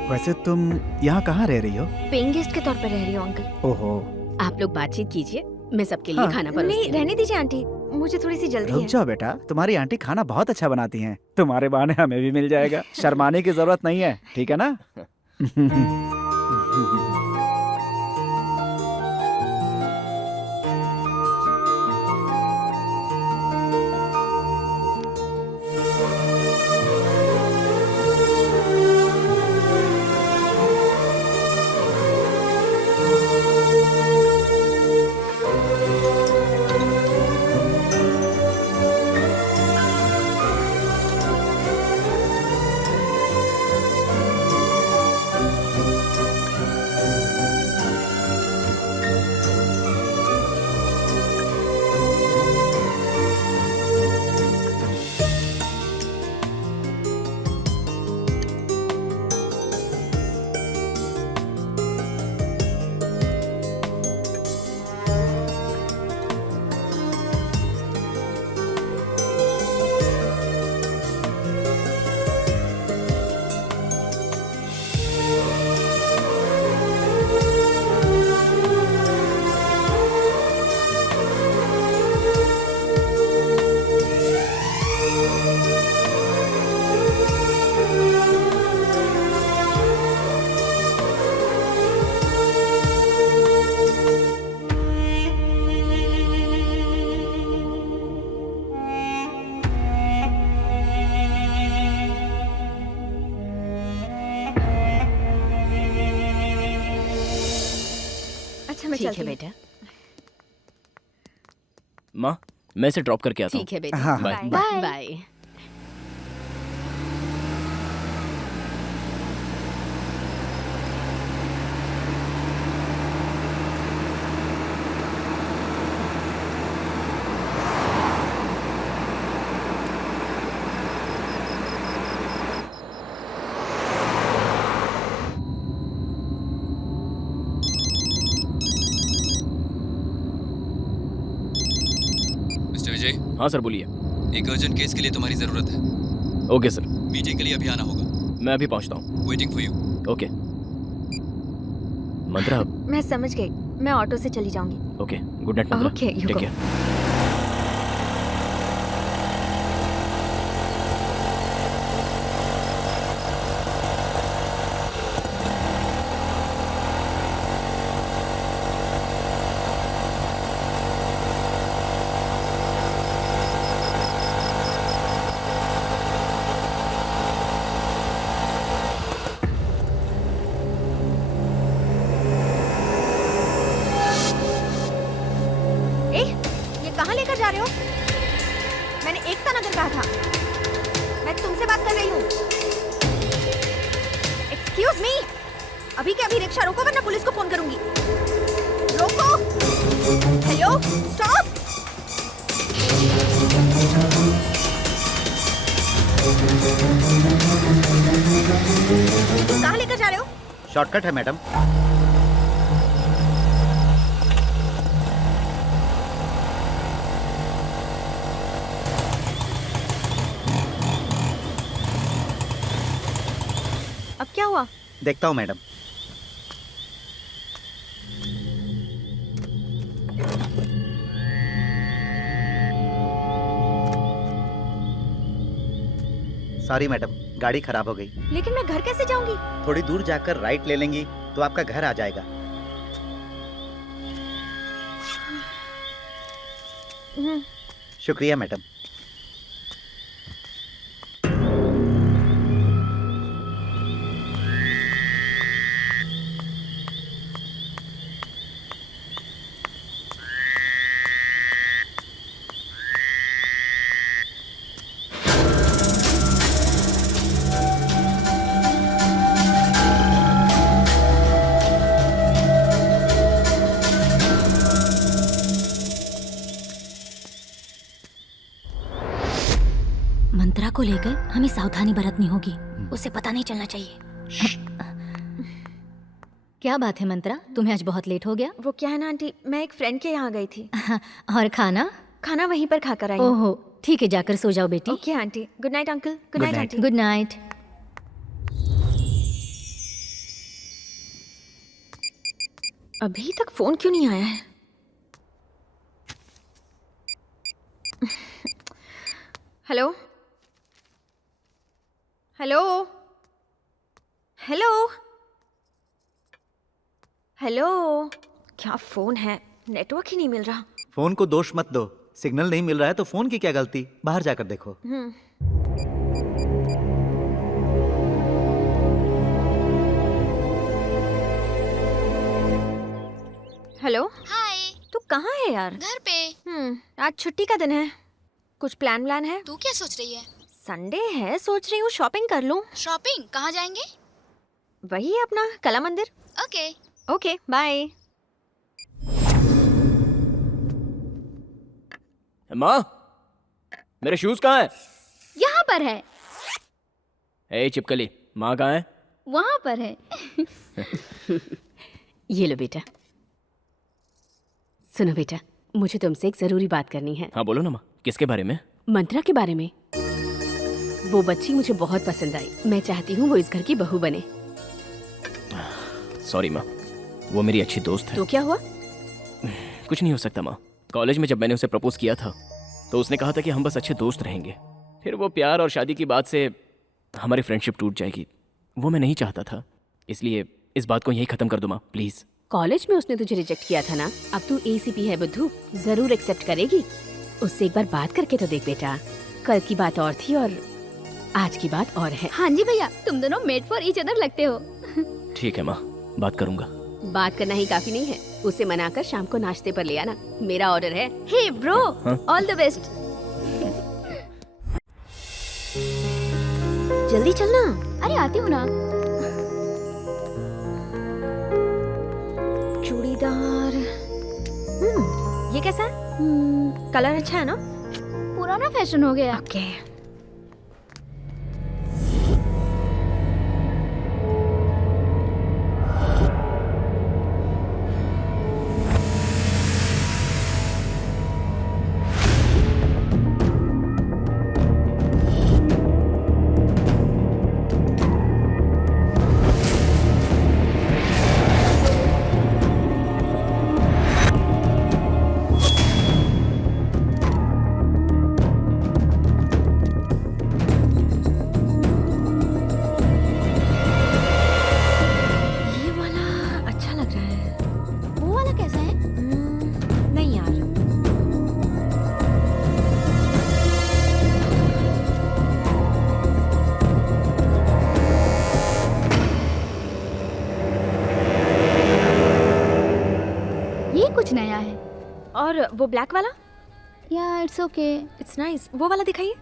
वैसे तुम यहाँ कहाँ रह रही हो? पेइंग गेस्ट के तौर पर रह रही हूँ अंकल। ओहो। आप लोग बातचीत कीजिए, मैं सबके लिए खाना परोसती नहीं, हूँ। रहने दीजिए आंटी, मुझे थोड़ी सी जल्दी रुक है। जाओ बेटा, तुम्हारी आंटी खाना बहुत अच्छा बनाती हैं। तुम्हारे बहाने हमें भी मिल जाएगा। शर्माने की जरूरत नहीं है, ठीक है ना? अच्छा, मैं ठीक चलती है हूँ। बेटा। माँ, मैं इसे ड्रॉप करके आता हूँ। ठीक है बेटा। हाँ, बाय। बाय। बाय। मिस्टर विजय, हाँ सर, बोलिए। एक अर्जेंट केस के लिए तुम्हारी जरूरत है। ओके सर, मीटिंग के लिए अभी आना होगा। मैं अभी पहुँचता हूँ। Waiting for you. Okay. Mantra, मैं समझ गई, मैं ऑटो से चली जाऊंगी। Okay, good night Mantra. Okay, you take go. Care. जा रहे हो? मैंने एकता नगर कहा था। मैं तुमसे बात कर रही हूँ। एक्सक्यूज मी, अभी के अभी रिक्शा रोको वरना पुलिस को फोन करूंगी। रोको। Hello, stop. कहाँ लेकर जा रहे हो? शॉर्टकट है मैडम। अब क्या हुआ? देखता हूँ मैडम। सॉरी मैडम, गाड़ी खराब हो गई। लेकिन मैं घर कैसे जाऊंगी? थोड़ी दूर जाकर राइट ले लेंगी तो आपका घर आ जाएगा। शुक्रिया मैडम। मंत्रा को लेकर हमें सावधानी बरतनी होगी। उसे पता नहीं चलना चाहिए। क्या बात है मंत्रा, तुम्हें आज बहुत लेट हो गया? वो क्या है ना आंटी, मैं एक फ्रेंड के यहाँ गई थी। और खाना? खाना वहीं पर खाकर आई हूँ। ओहो, ठीक है, जाकर सो जाओ बेटी। Okay aunty. Good night uncle. Good night aunty. Good night. अभी तक फोन क्यों नहीं आया है? Hello hello hello hello. क्या फोन है, नेटवर्क ही नहीं मिल रहा। फोन को दोष मत दो, सिग्नल नहीं मिल रहा है तो फोन की क्या गलती, बाहर जाकर देखो। हेलो। हाय। तू कहाँ है यार? घर पे। आज छुट्टी का दिन है, कुछ प्लान है? तू क्या सोच रही है? संडे है, सोच रही हूँ शॉपिंग कर लूँ। शॉपिंग कहाँ जाएंगे? वही अपना Kala Mandir. Okay. Okay bye. माँ, मेरे शूज कहाँ है? यहाँ पर है। ए चिपकली, माँ कहाँ है? वहाँ पर है। ये लो बेटा। सुनो बेटा, मुझे तुमसे एक जरूरी बात करनी है। हाँ बोलो ना माँ, किसके बारे में? मंत्रा के बारे में। वो बच्ची मुझे बहुत पसंद आई। मैं चाहती हूँ वो इस घर की बहू बने। सॉरी माँ, वो मेरी अच्छी दोस्त है। तो क्या हुआ? कुछ नहीं हो सकता माँ। कॉलेज में जब मैंने उसे प्रपोज किया था तो उसने कहा था कि हम बस अच्छे दोस्त रहेंगे। फिर वो प्यार और शादी की बात से हमारी फ्रेंडशिप टूट जाएगी, वो मैं नहीं चाहता था। इसलिए इस बात को यही खत्म कर दो माँ, प्लीज। कॉलेज में उसने तुझे रिजेक्ट किया था ना, अब तू एसीपी है बुद्धू, जरूर एक्सेप्ट करेगी। उससे एक बार बात करके तो देख बेटा। कल की बात और थी और आज की बात और है। हाँ जी भैया, तुम दोनों मेड फॉर ईच अदर लगते हो। ठीक है माँ, बात करूंगा। बात करना ही काफी नहीं है, उसे मनाकर शाम को नाश्ते पर ले आना, मेरा ऑर्डर है। Hey bro, all the best. जल्दी चलना। अरे आती हूँ ना। चूड़ीदार। ये कैसा है? कलर अच्छा है ना? पुराना फैशन हो गया। ओके। कुछ नया है। और वो ब्लैक वाला? या इट्स ओके। It's nice. वो वाला दिखाइए।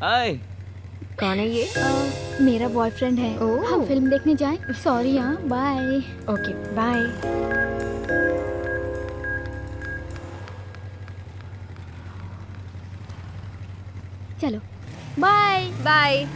हाय। कौन है ये? मेरा बॉयफ्रेंड है। ओह। हम फिल्म देखने जाएं? सॉरी हाँ, बाय। Okay bye. चलो बाय। बाय।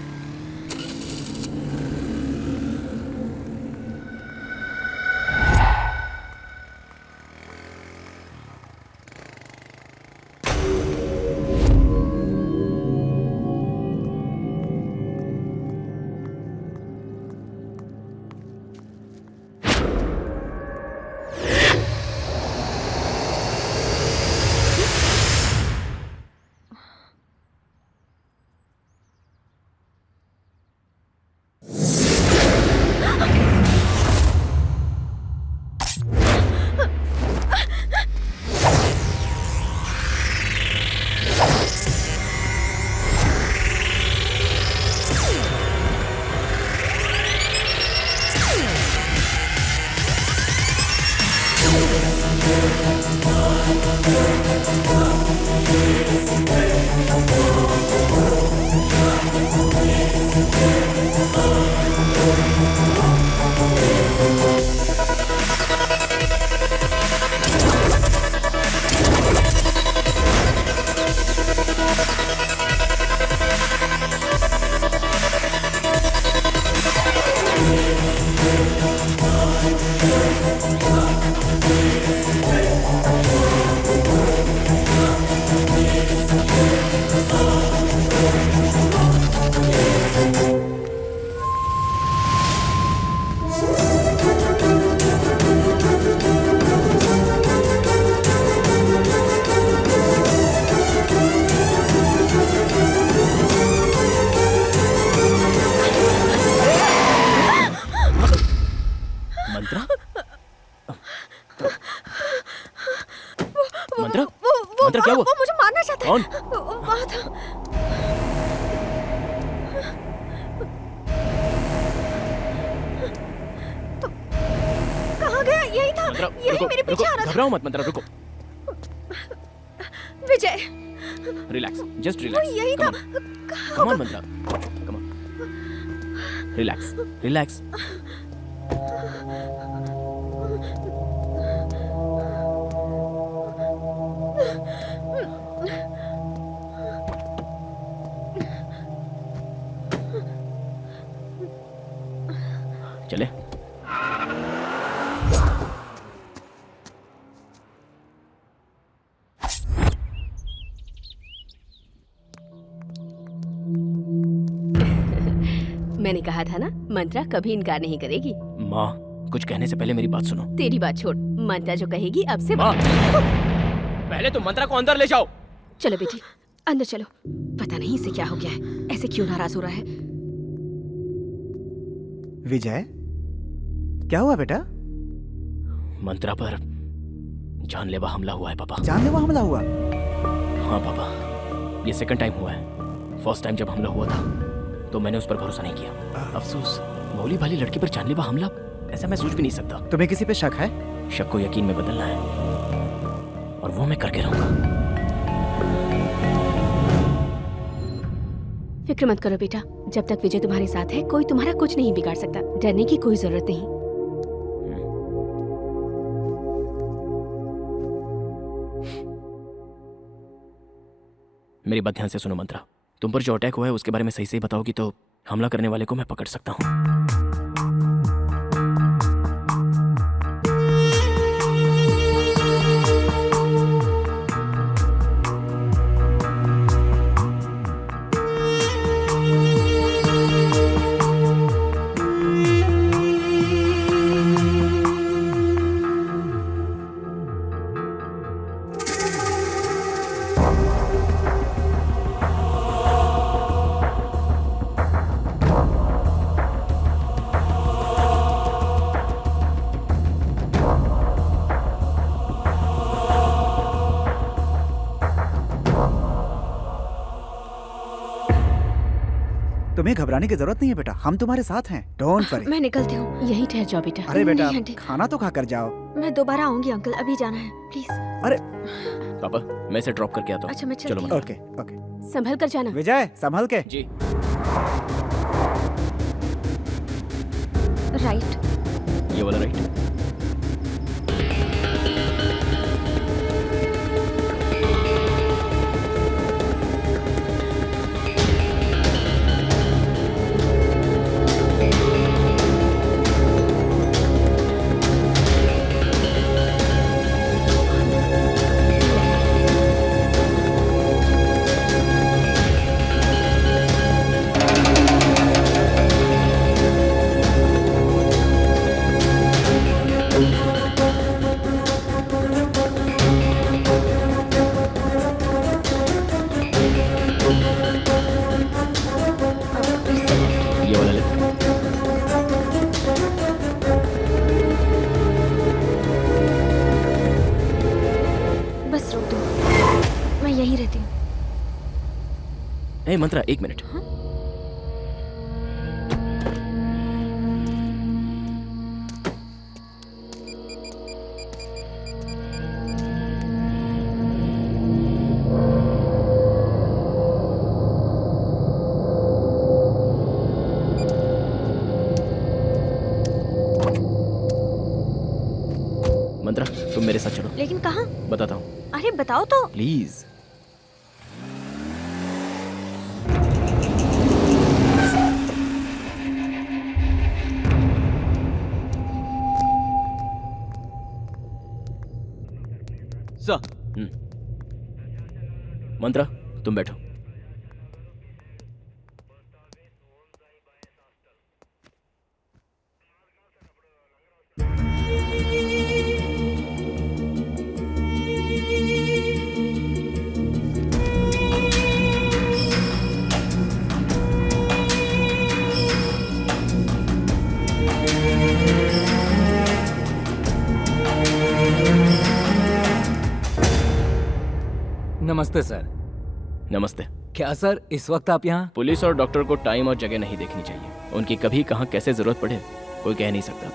मंत्रा क्या हुआ? वो मुझे मारना चाहता है। कौन? वहाँ था। कहाँ गया? यही था। यही मेरे पीछे आ रहा था। घबराओ मत मंत्रा, रुको। विजय, रिलैक्स, जस्ट वो रिलैक्स। यही था। Come on Mantra, come on. Relax, relax. चले। मैंने कहा था ना, मंत्रा कभी इनकार नहीं करेगी। माँ, कुछ कहने से पहले मेरी बात सुनो। तेरी बात छोड़, मंत्रा जो कहेगी अब से माँ, पहले तो मंत्रा को अंदर ले जाओ। चलो बेटी, अंदर चलो। पता नहीं इसे क्या हो गया है, ऐसे क्यों नाराज हो रहा है। विजय, क्या हुआ बेटा? मंत्रा पर जानलेवा हमला हुआ है पापा। जानलेवा हमला हुआ? हाँ पापा, ये सेकंड टाइम हुआ है। फर्स्ट टाइम जब हमला हुआ था तो मैंने उस पर भरोसा नहीं किया। अफसोस, भोली भाली लड़की पर जानलेवा हमला, ऐसा मैं सोच भी नहीं सकता। तुम्हें किसी पे शक है? शक को यकीन में बदलना है और वो मैं करके रहूंगा। फिक्र मत करो बेटा, जब तक विजय तुम्हारे साथ है कोई तुम्हारा कुछ नहीं बिगाड़ सकता। डरने की कोई जरूरत नहीं। मेरी बात ध्यान से सुनो मंत्रा। तुम पर जो अटैक हुआ है उसके बारे में सही सही बताओगी तो हमला करने वाले को मैं पकड़ सकता हूँ। तुम्हें घबराने की जरूरत नहीं है बेटा, हम तुम्हारे साथ हैं। Don't worry. मैं निकलती हूँ। यहीं ठहर जाओ बेटा। अरे बेटा नहीं, आंटी। खाना तो खा कर जाओ। मैं दोबारा आऊंगी अंकल, अभी जाना है प्लीज। अरे पापा मैं इसे ड्रॉप करके आता हूँ। अच्छा मैं चलो चलती हूँ। Okay okay. संभल कर जाना। विजय संभल के। जी। राइट। ये वाला राइट। ये वाला लेफ्ट। बस रोक दो, मैं यहीं रहती हूँ। ए मंत्रा एक मिनट। मंत्रा तुम मेरे साथ चलो, लेकिन कहाँ? बताता हूँ अरे बताओ तो। प्लीज। सर। मंत्रा तुम बैठो। नमस्ते सर। नमस्ते। क्या सर इस वक्त आप यहाँ? पुलिस और डॉक्टर को टाइम और जगह नहीं देखनी चाहिए, उनकी कभी कहाँ कैसे जरूरत पड़े कोई कह नहीं सकता।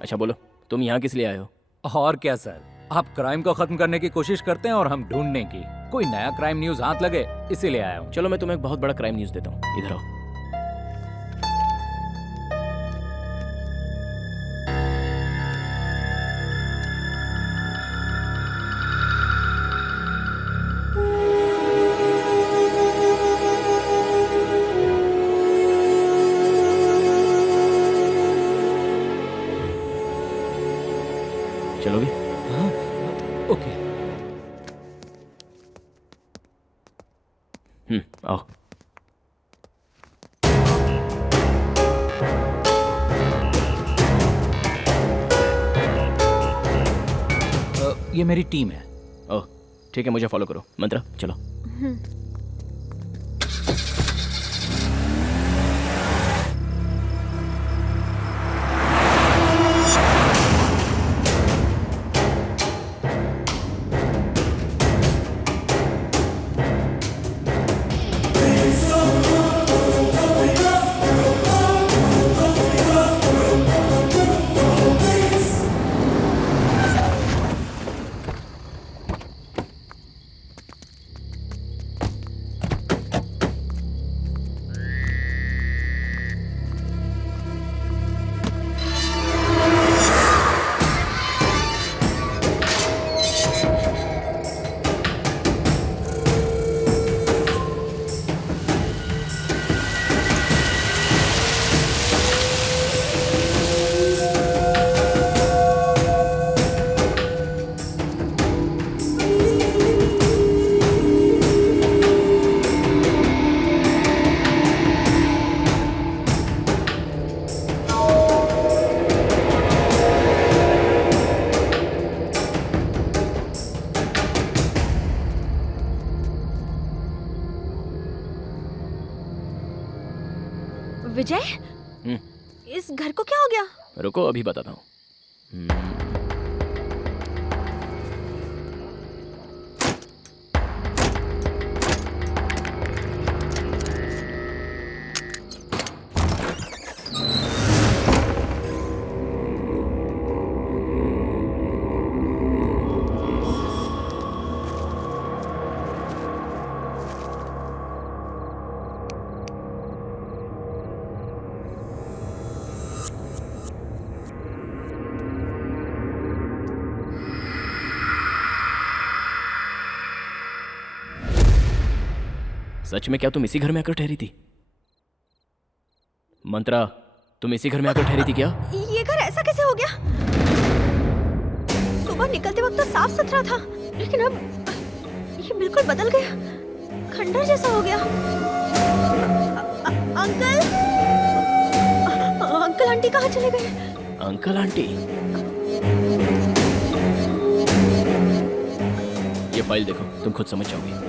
अच्छा बोलो तुम यहाँ किस लिए आए हो? और क्या सर, आप क्राइम को खत्म करने की कोशिश करते हैं और हम ढूंढने की। कोई नया क्राइम न्यूज हाथ लगे इसीलिए आया हूँ। चलो मैं तुम्हें एक बहुत बड़ा क्राइम न्यूज देता हूँ, इधर आओ। चलोगे? हाँ, ओके। आओ। ये मेरी टीम है। ओह ठीक है, मुझे फॉलो करो। मंत्रा चलो। विजय, इस घर को क्या हो गया? रुको अभी बताता हूँ। सच में क्या तुम इसी घर में आकर ठहरी थी? मंत्रा, तुम इसी घर में आकर ठहरी थी क्या? ये घर ऐसा कैसे हो गया? सुबह निकलते वक्त तो साफ सुथरा था, लेकिन अब ये बिल्कुल बदल गया, खंडर जैसा हो गया। अंकल, अंकल आंटी कहाँ चले गए? Uncle aunty? ये फाइल देखो, तुम खुद समझ जाओगी।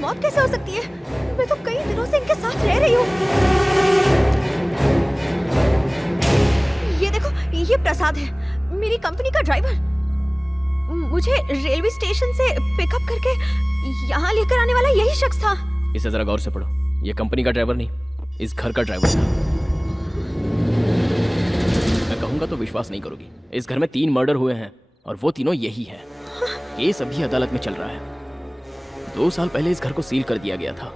मौत कैसे हो सकती है? मैं तो कई दिनों से इनके साथ रह रही हूँ। ये देखो, ये प्रसाद है, मेरी कंपनी का ड्राइवर। मुझे रेलवे स्टेशन से पिकअप करके यहाँ लेकर आने वाला यही शख्स था। इसे जरा गौर से पढ़ो। ये कंपनी का ड्राइवर नहीं, इस घर का ड्राइवर था। मैं कहूंगा तो विश्वास नहीं करोगी। इस घर में 3 मर्डर हुए हैं और वो तीनों यही है। केस अभी अदालत में चल रहा है। 2 साल पहले इस घर को सील कर दिया गया था।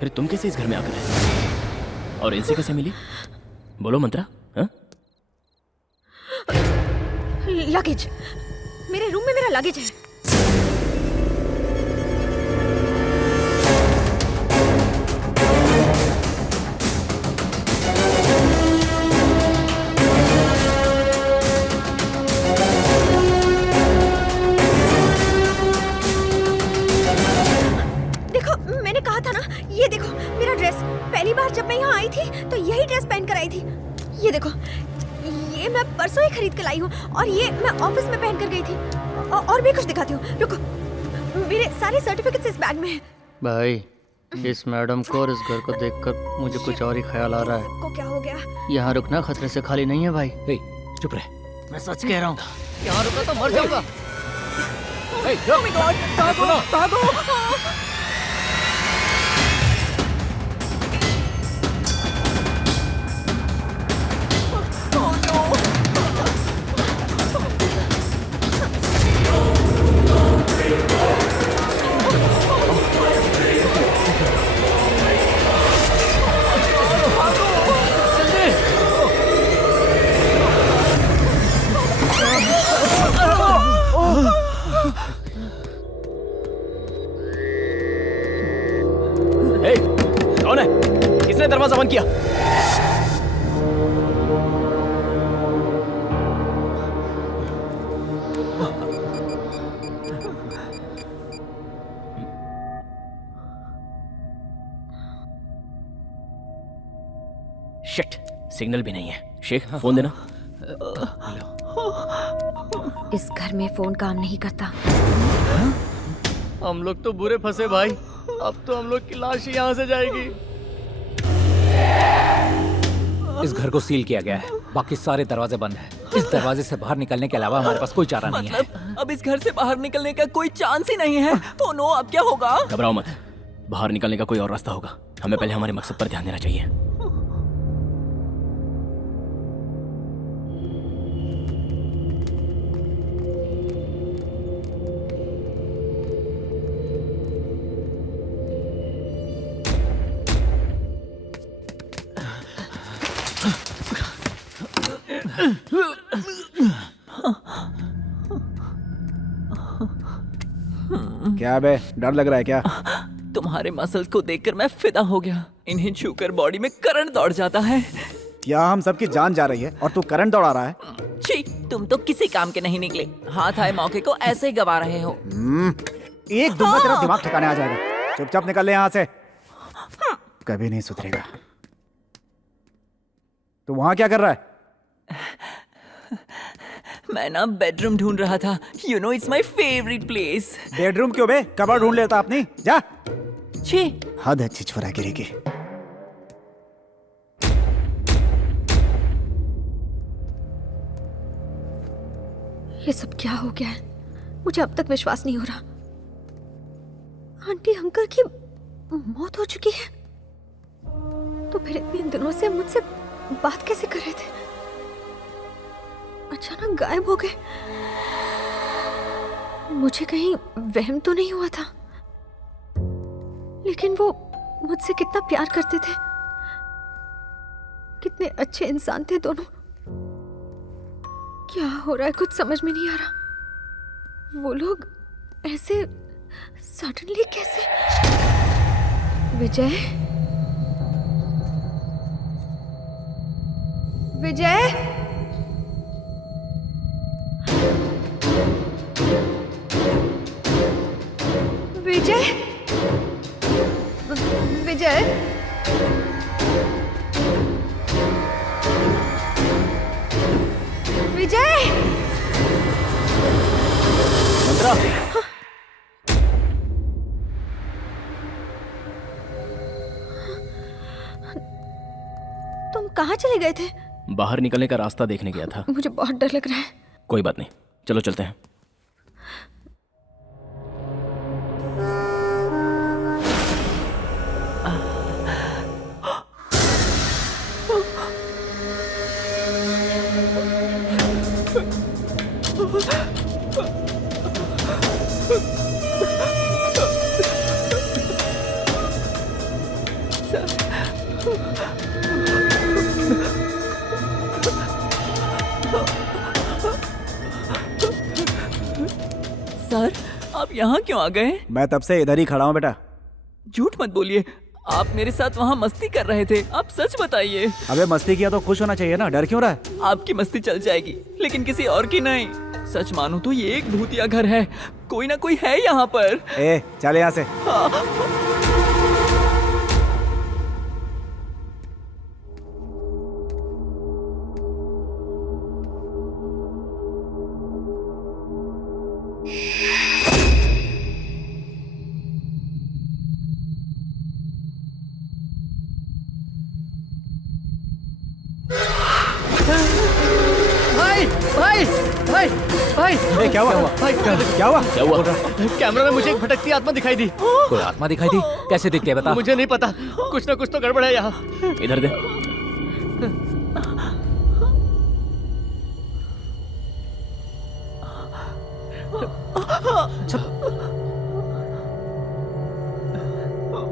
फिर तुम कैसे इस घर में आकर रह सकती? और इनसे कैसे मिली? बोलो मंत्रा। हाँ? लगेज, मेरे रूम में मेरा लगेज है। ये देखो मेरा ड्रेस, पहली बार जब मैं यहाँ आई थी तो यही ड्रेस पहन कर आई थी। ये देखो, ये मैं परसों ही खरीद कर लाई हूँ और ये मैं ऑफिस में पहन कर गई थी। और भी कुछ दिखाती हूँ, रुको। मेरे सारे सर्टिफिकेट्स इस बैग में हैं। भाई, इस मैडम को और इस घर को देखकर मुझे कुछ और ही ख्याल आ रहा है। को क्या हो गया? यहाँ रुकना खतरे से खाली नहीं है भाई। चुप रहे, मैं सच कह रहा हूँ। यहाँ रुका तो मर जाऊंगा। भागो! कौन है? किसने दरवाजा बंद किया? शिट, सिग्नल भी नहीं है। शेख, फोन देना। इस घर में फोन काम नहीं करता। हम लोग तो बुरे फंसे भाई। अब तो हम लोग की लाश ही यहाँ से जाएगी। इस घर को सील किया गया है, बाकी सारे दरवाजे बंद हैं। इस दरवाजे से बाहर निकलने के अलावा हमारे पास कोई चारा नहीं है। अब इस घर से बाहर निकलने का कोई चांस ही नहीं है। तो नो, अब क्या होगा? घबराओ मत, बाहर निकलने का कोई और रास्ता होगा। हमें पहले हमारे मकसद पर ध्यान देना चाहिए। क्या बे, डर लग रहा है क्या? तुम्हारे मसल्स को देखकर मैं फिदा हो गया। इन्हें छूकर बॉडी में करंट दौड़ जाता है। क्या हम सबकी जान जा रही है और तू करंट दौड़ा रहा है? छी, तुम तो किसी काम के नहीं निकले। हाथ आए मौके को ऐसे ही गवा रहे हो। एक दूंगा तेरा दिमाग ठिकाने आ जाएगा। चुपचाप निकल ले यहाँ से, कभी नहीं सुधरेगा। तू वहां क्या कर रहा है? मैं ना बेडरूम ढूंढ रहा था. You know it's my favorite place. Bedroom क्यों बे? कबाड़ ढूंढ लेता अपनी. जा. छी. हद है छिछोरागिरी की. ये सब क्या हो गया है? मुझे अब तक विश्वास नहीं हो रहा. आंटी अंकल की मौत हो चुकी है, तो फिर इतने दिनों से मुझसे बात कैसे कर रहे थे? अचानक गायब हो गए. मुझे कहीं वहम तो नहीं हुआ था? लेकिन वो मुझसे कितना प्यार करते थे, कितने अच्छे इंसान थे दोनों. क्या हो रहा है कुछ समझ में नहीं आ रहा. वो लोग ऐसे सडनली कैसे? विजय, विजय, विजय, विजय, विजय. मंत्रा, तुम कहाँ चले गए थे? बाहर निकलने का रास्ता देखने गया था. मुझे बहुत डर लग रहा है. कोई बात नहीं, चलो चलते हैं. सर, आप यहाँ क्यों आ गए? मैं तब से इधर ही खड़ा हूँ बेटा. झूठ मत बोलिए. आप मेरे साथ वहाँ मस्ती कर रहे थे. आप सच बताइए. अबे मस्ती किया तो खुश होना चाहिए ना. डर क्यों रहा है? आपकी मस्ती चल जाएगी, लेकिन किसी और की नहीं. सच मानो तो ये एक भूतिया घर है. कोई ना कोई है यहाँ पर. ए, चल यहाँ से. भाई, ए, क्या हुआ? भाई, क्या हुआ? क्या हुआ? कैमरा में मुझे एक भटकती आत्मा दिखाई दी. कोई आत्मा दिखाई दी? कैसे दिखती है बता. मुझे नहीं पता, कुछ ना कुछ तो गड़बड़ है यहाँ. इधर दे.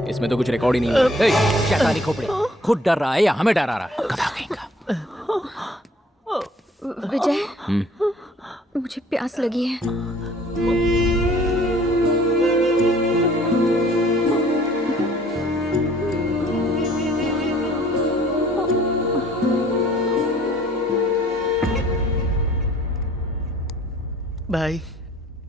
इसमें तो कुछ रिकॉर्ड ही नहीं है. शैतानी खोपड़ी, खुद डर रहा है या हमें डरा रहा है? गधा कहीं का. विजय, मुझे प्यास लगी है. भाई,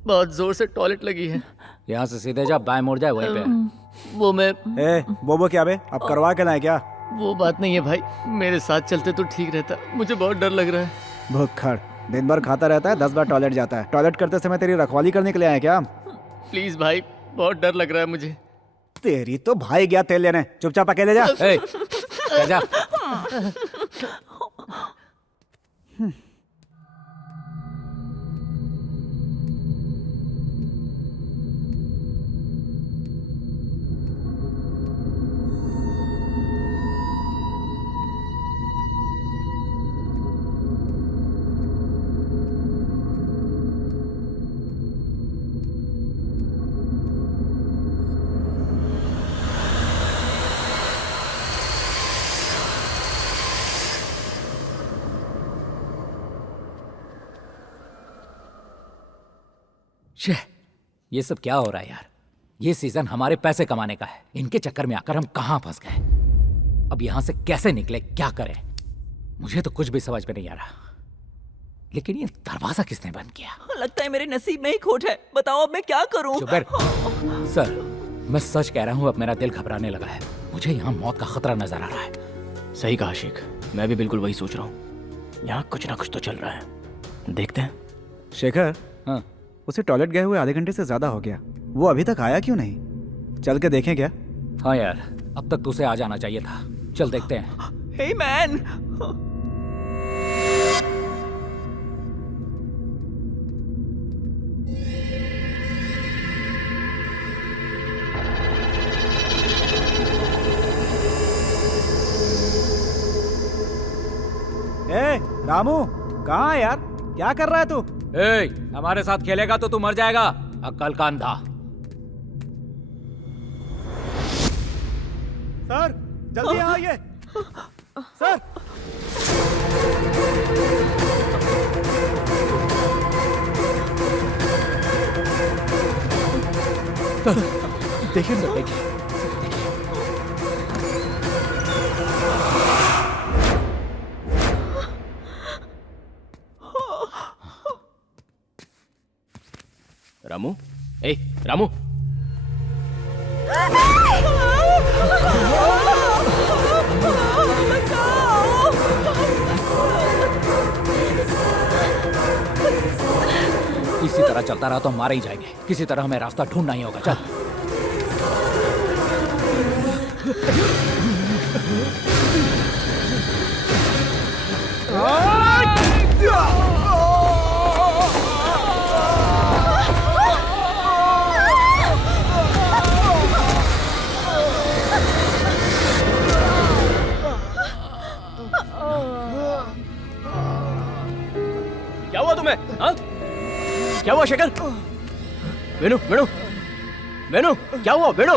बहुत जोर से टॉयलेट लगी है. यहाँ से सीधे जा, बाएं मुड़ जाए वहीं पे. वो मैं ए, वो क्या बे? अब करवा के लाए क्या? वो बात नहीं है भाई, मेरे साथ चलते तो ठीक रहता. मुझे बहुत डर लग रहा है. भुक्खड़, दिन भर खाता रहता है, 10 बार टॉयलेट जाता है. टॉयलेट करते समय तेरी रखवाली करने के लिए आया क्या? प्लीज भाई, बहुत डर लग रहा है मुझे. तेरी तो भाई गया तेल लेने. चुपचाप अकेले जा. ए, जा. ये सब क्या हो रहा है यार? ये सीजन हमारे पैसे कमाने का है. इनके चक्कर में आकर हम कहां फंस गए. अब यहां से कैसे निकले, क्या करें? मुझे तो कुछ भी समझ में नहीं आ रहा. लेकिन ये दरवाजा किसने बंद किया? लगता है मेरे नसीब में ही खोट है. बताओ अब मैं क्या करूं? चुप बैठ. सर, मैं सच कह रहा हूं, अब मेरा दिल घबराने लगा है. मुझे यहाँ मौत का खतरा नजर आ रहा है. सही कहा शेख, मैं भी बिल्कुल वही सोच रहा हूँ. यहाँ कुछ ना कुछ तो चल रहा है. देखते हैं. शेखर, हाँ। उसे टॉयलेट गए हुए आधे घंटे से ज्यादा हो गया। वो अभी तक आया क्यों नहीं? चल के देखें क्या? हाँ यार, अब तक तो उसे आ जाना चाहिए था। चल देखते हैं। Hey man! ए, रामू, कहाँ है यार? क्या कर रहा है तू? ए, हमारे साथ खेलेगा तो तू मर जाएगा, अक्कल का अंधा। सर, जल्दी आइए। सर, देखिए सर, देखिए। रामू, ए रामू, इसी तरह चलता रहा तो हम मारे ही जाएंगे। किसी तरह हमें रास्ता ढूंढना ही होगा। चल। क्या हुआ तुम्हें? हाँ? क्या हुआ शेखर? वेणु, वेणु, वेणु, क्या हुआ वेणु?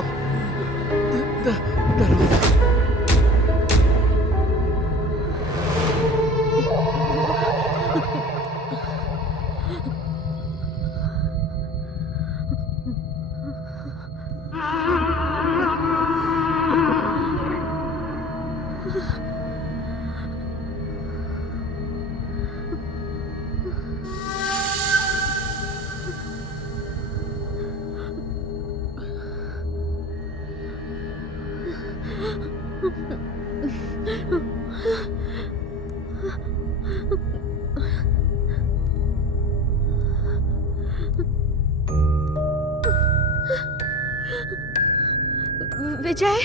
विजय,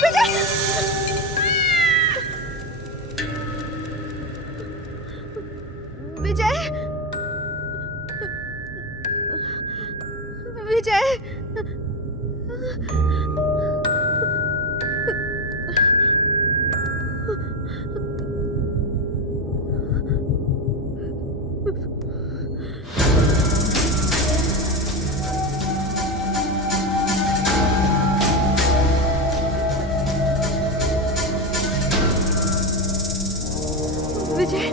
विजय, विजय, विजय, विजय,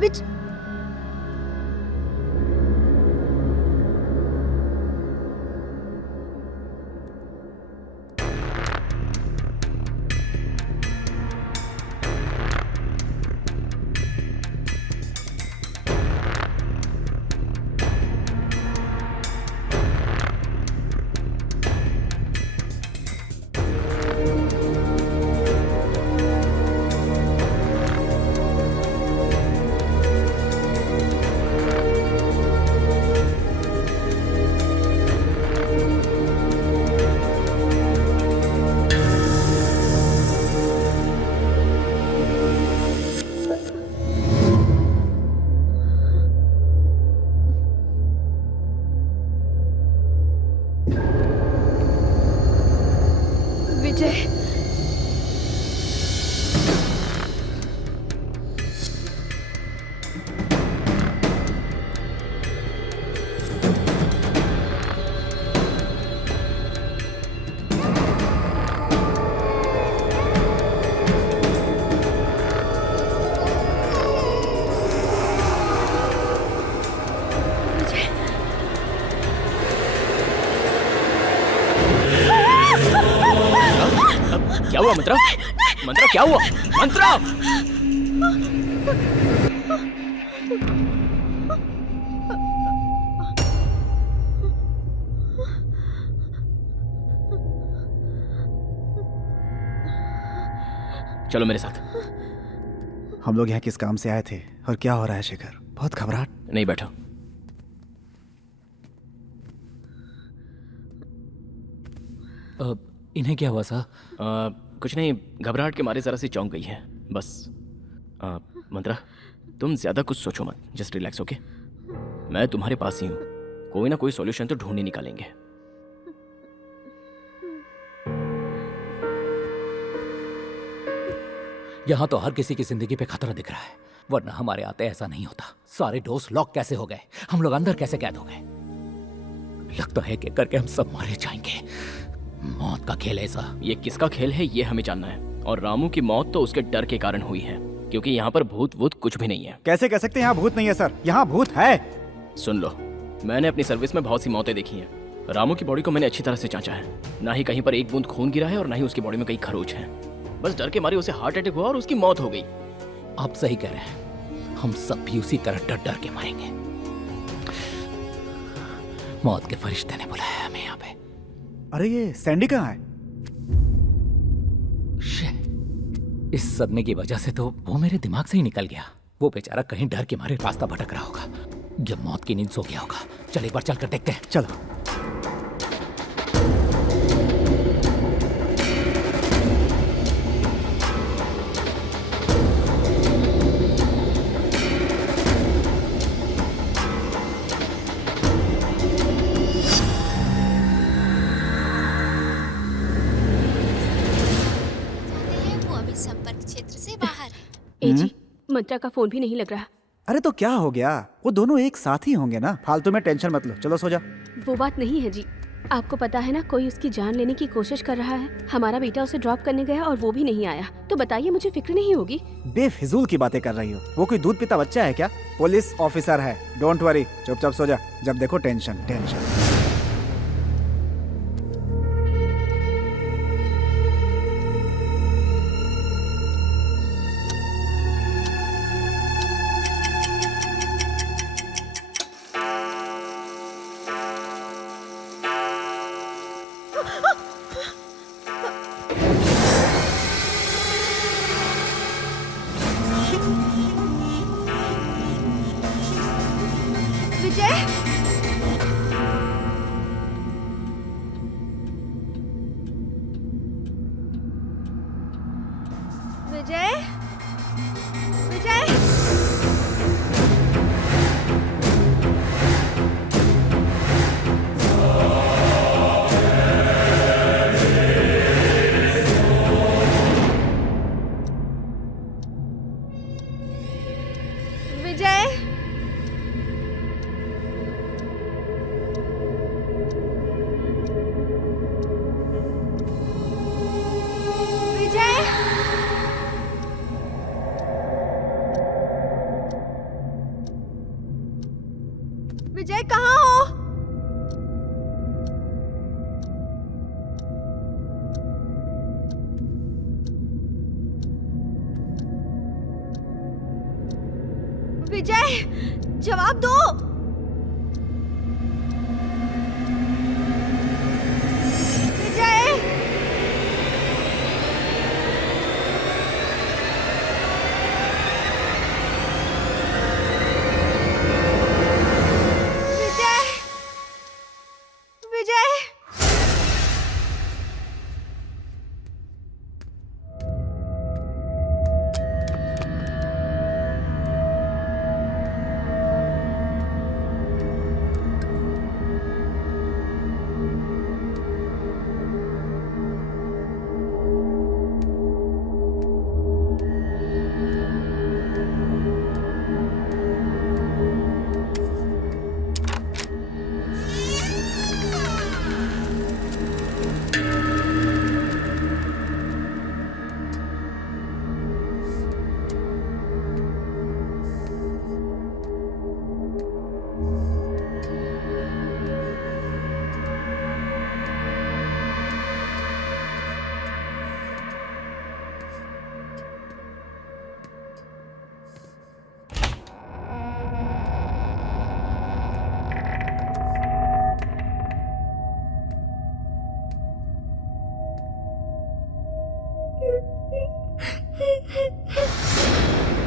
विजय, हुआ मंत्रा? मंत्रा क्या हुआ? मंत्रा! चलो मेरे साथ। हम लोग यहाँ किस काम से आए थे और क्या हो रहा है शेखर? बहुत घबराहट। नहीं, बैठो। इन्हें क्या हुआ सर? कुछ नहीं, घबराहट के मारे जरा सी चौंक गई है बस। मंत्रा, तुम ज्यादा कुछ सोचो मत, जस्ट रिलैक्स। ओके, मैं तुम्हारे पास ही हूँ, कोई ना कोई सॉल्यूशन तो ढूंढ ही निकालेंगे। यहाँ तो हर किसी की जिंदगी पे खतरा दिख रहा है, वरना हमारे आते ऐसा नहीं होता। सारे डोर्स लॉक कैसे हो गए? हम लोग अंदर कैसे कैद हो गए? लगता है कि करके हम सब मारे जाएंगे। मौत का खेल ऐसा। ये किसका खेल है ये हमें जानना है, और रामू की मौत तो उसके डर के कारण हुई है, क्योंकि यहाँ पर भूत वूत कुछ भी नहीं है। कैसे कह सकते हैं यहाँ भूत नहीं है सर? यहाँ भूत है। सुन लो, मैंने अपनी सर्विस में बहुत सी मौतें देखी हैं। रामू की बॉडी को मैंने अच्छी तरह से जांचा है, ना ही कहीं पर एक बूंद खून गिरा है और ना ही उसकी बॉडी में कई खरोच हैं। बस डर के मारे उसे हार्ट अटैक हुआ और उसकी मौत हो गई। आप सही कह रहे हैं, हम सब भी उसी तरह डर डर के मरेंगे। मौत के फरिश्ते ने बुलाया हमें यहाँ पे। अरे ये सैंडी कहाँ है? इस सदमे की वजह से तो वो मेरे दिमाग से ही निकल गया। वो बेचारा कहीं डर के मारे रास्ता भटक रहा होगा या मौत की नींद सो गया होगा। चल एक बार चल कर देखते हैं। चलो। जी, मंत्रा का फोन भी नहीं लग रहा। अरे तो क्या हो गया? वो दोनों एक साथ ही होंगे ना। फालतू में टेंशन मत लो, चलो सो जा। वो बात नहीं है जी, आपको पता है ना, कोई उसकी जान लेने की कोशिश कर रहा है। हमारा बेटा उसे ड्रॉप करने गया और वो भी नहीं आया, तो बताइए मुझे फिक्र नहीं होगी? बेफिजूल की बातें कर रही हो। वो कोई दूध पीता बच्चा है क्या? पुलिस ऑफिसर है। डोंट वरी, चुपचाप सो जा। जब देखो टेंशन टेंशन। विजय कहाँ हो? विजय, जवाब दो। विजय,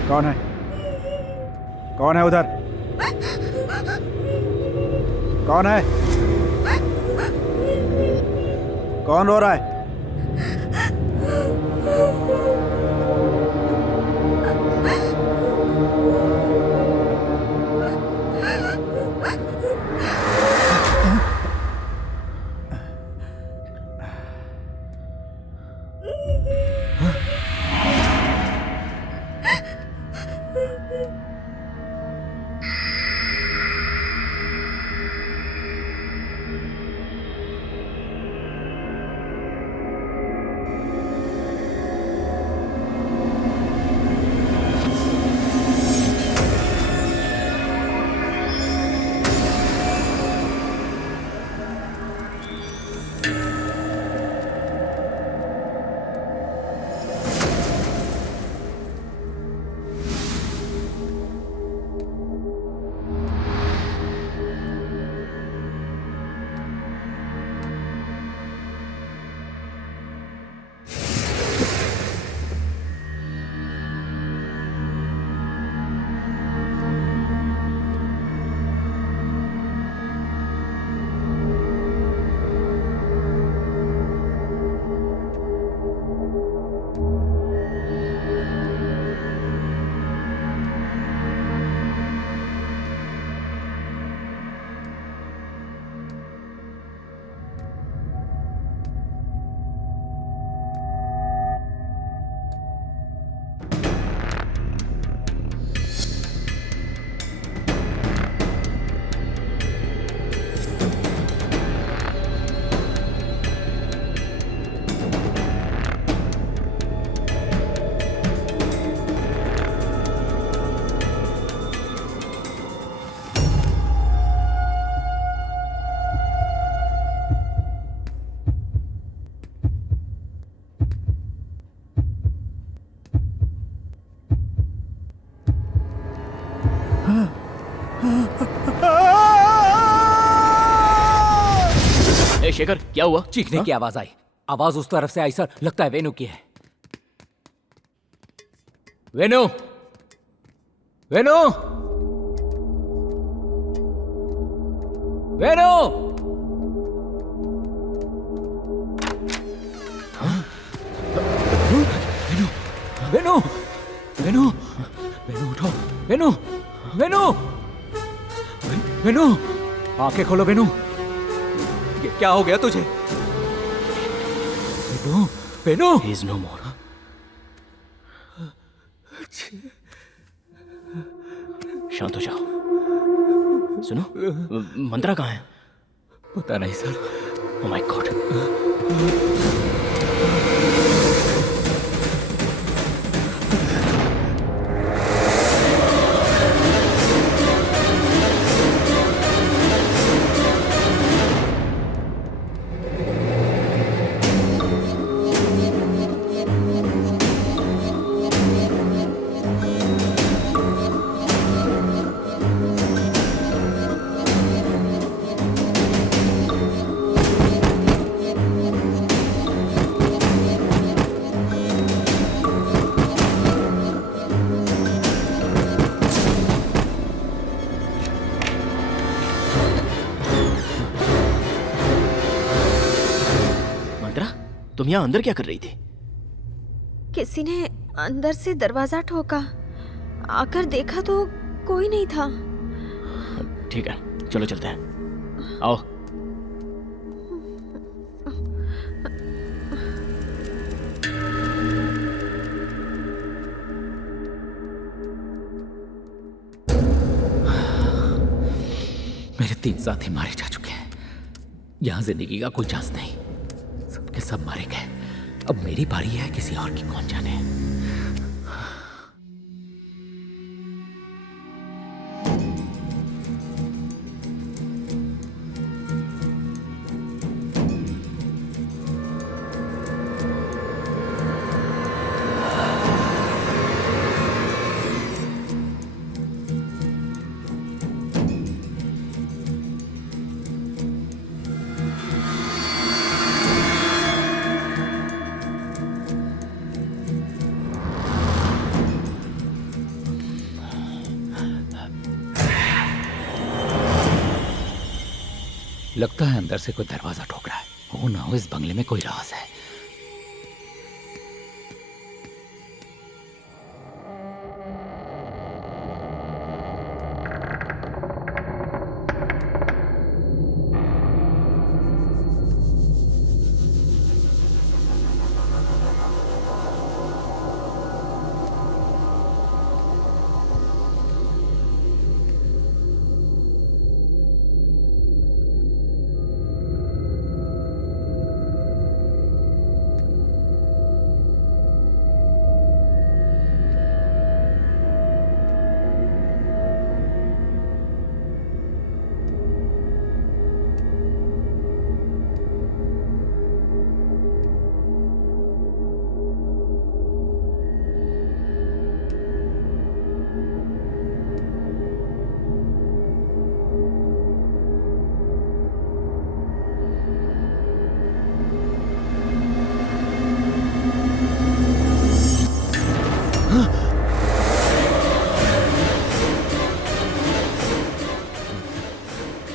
कौन है? कौन है उधर? कौन है? कौन रो रहा है? ए शेखर, क्या हुआ? चीखने की आवाज आई। आवाज उस तरफ से आई सर, लगता है वेनु की है। वेनु, वेनु, वेनु, वेनु, वेनु, वेनु उठो, वेनु, वेनु, वेनु, आंखें खोलो वेनु। क्या हो गया तुझे? Venu, Venu, He is no more. शांत हो जाओ। सुनो, मंत्रा कहाँ है? पता नहीं सर। Oh my God. तुम यहाँ अंदर क्या कर रही थी? किसी ने अंदर से दरवाजा ठोका। आकर देखा तो कोई नहीं था। ठीक है, चलो चलते हैं। आओ। मेरे 3 साथी मारे जा चुके हैं। यहाँ जिंदगी का कोई चांस नहीं। सबके सब मारे गए। अब मेरी बारी है, किसी और की कौन जाने। लगता है अंदर से कोई दरवाजा ठोक रहा है। हो ना हो इस बंगले में कोई राज है।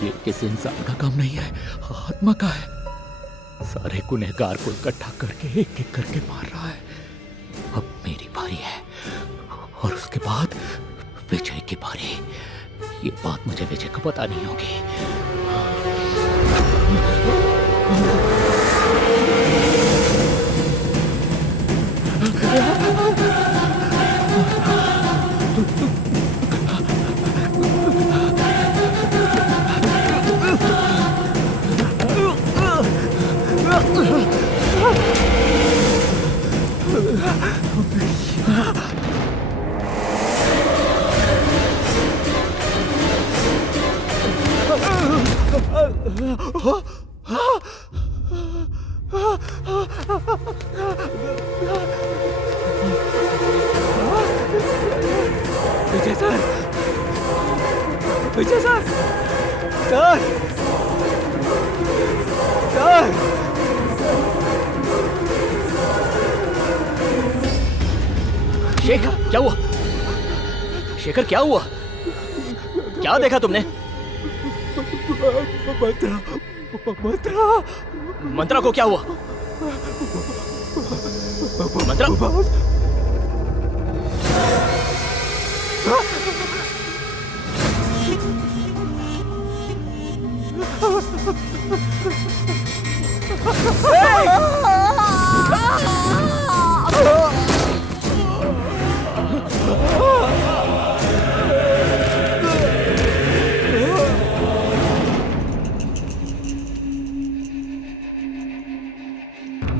ये किसी इंसान का काम नहीं है, आत्मा का है। सारे गुनहगार को इकट्ठा करके एक एक करके मार रहा है। अब मेरी बारी है और उसके बाद विजय की बारी। ये बात मुझे विजय को बतानी होगी। विजय सर, विजय सर, सर, सर। शेखर, क्या हुआ? शेखर, क्या हुआ? क्या देखा तुमने? मंत्रा, मंत्रा, मंत्रा को क्या हुआ? मंत्रा,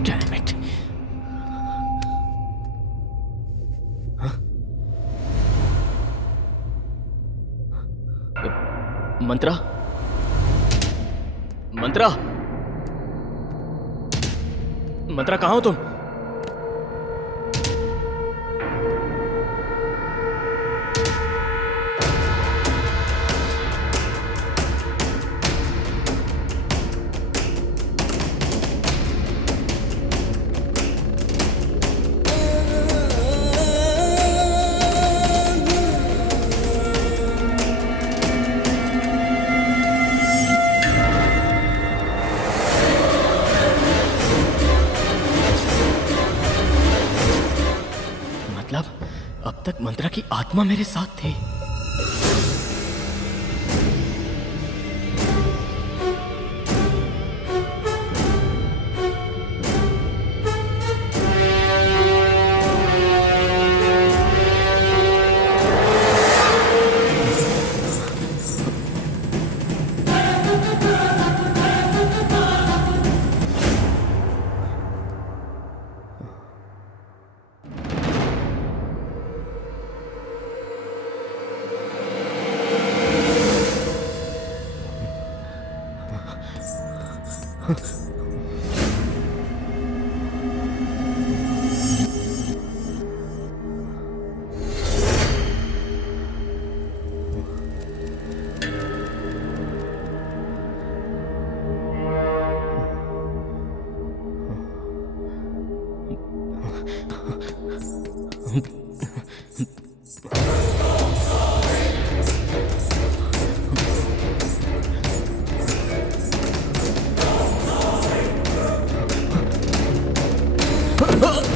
Damn it. मंत्रा, मंत्रा, मंत्रा, कहाँ हो तुम? अब तक मंत्रा की आत्मा मेरे साथ थी।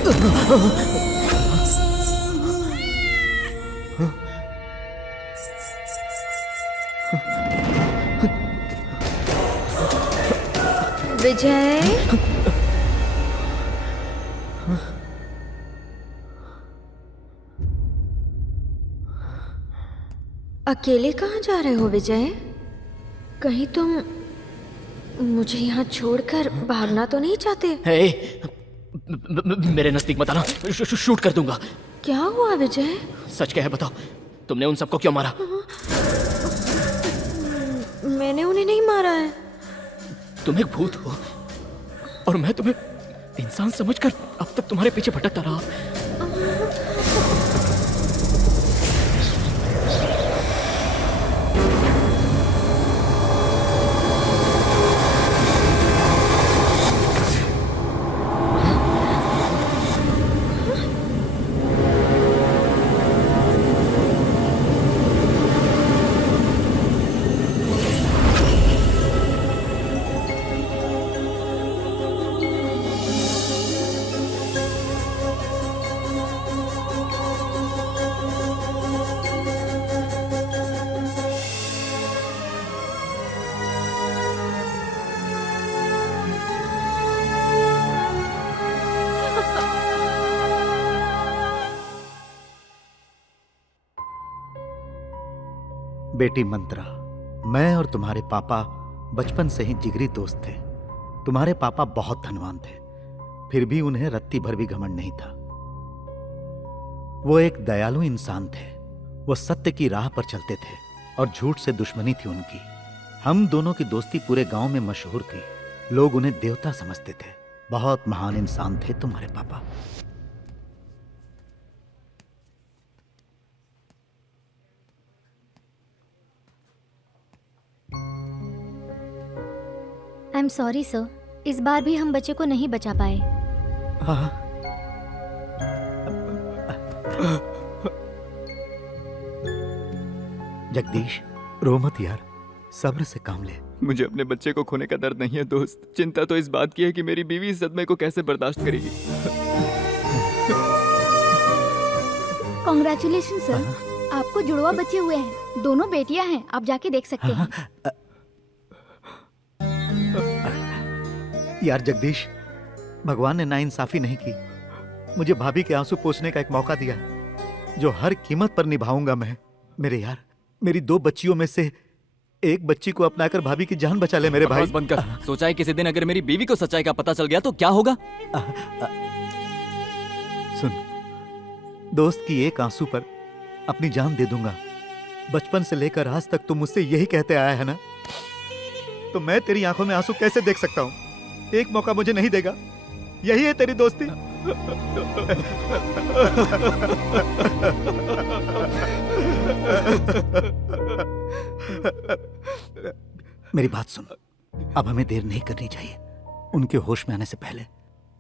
विजय, अकेले कहाँ जा रहे हो विजय? कहीं तुम मुझे यहाँ छोड़कर भागना तो नहीं चाहते? हे, मेरे नजदीक मत आना, शूट कर दूंगा। क्या हुआ विजय? सच क्या है बताओ, तुमने उन सबको क्यों मारा? मैंने उन्हें नहीं मारा है। तुम एक भूत हो और मैं तुम्हें इंसान समझकर अब तक तुम्हारे पीछे भटकता रहा। बेटी मंत्रा, मैं और तुम्हारे पापा बचपन से ही जिगरी दोस्त थे। तुम्हारे पापा बहुत धनवान थे, फिर भी उन्हें रत्ती भर भी घमंड नहीं था। वो एक दयालु इंसान थे। वो सत्य की राह पर चलते थे और झूठ से दुश्मनी थी उनकी। हम दोनों की दोस्ती पूरे गांव में मशहूर थी। लोग उन्हें देवता समझते थे। बहुत महान इंसान थे तुम्हारे पापा। आई एम सॉरी सर, इस बार भी हम बच्चे को नहीं बचा पाए। हाँ। जगदीश, रो मत यार, सब्र से काम ले। मुझे अपने बच्चे को खोने का दर्द नहीं है दोस्त। चिंता तो इस बात की है कि मेरी बीवी इस सदमे को कैसे बर्दाश्त करेगी। कॉन्ग्रेचुलेशन सर, आपको जुड़वा बच्चे हुए हैं। दोनों बेटियां हैं, आप जाके देख सकते हैं। यार जगदीश, भगवान ने नाइंसाफी नहीं की। मुझे भाभी के आंसू पोंछने का एक मौका दिया है, जो हर कीमत पर निभाऊंगा मैं। मेरे यार, मेरी 2 बच्चियों में से एक बच्ची को अपनाकर भाभी की जान बचा ले मेरे भाई। बकवास बंद कर। सोचा है किसी दिन अगर मेरी बीवी को सच्चाई का पता चल गया तो क्या होगा? सुन, दोस्त की एक आंसू पर अपनी जान दे दूंगा। बचपन से लेकर आज तक तुम मुझसे यही कहते आया है ना, तो मैं तेरी आंखों में आंसू कैसे देख सकता हूँ? एक मौका मुझे नहीं देगा? यही है तेरी दोस्ती? मेरी बात सुन, अब हमें देर नहीं करनी चाहिए। उनके होश में आने से पहले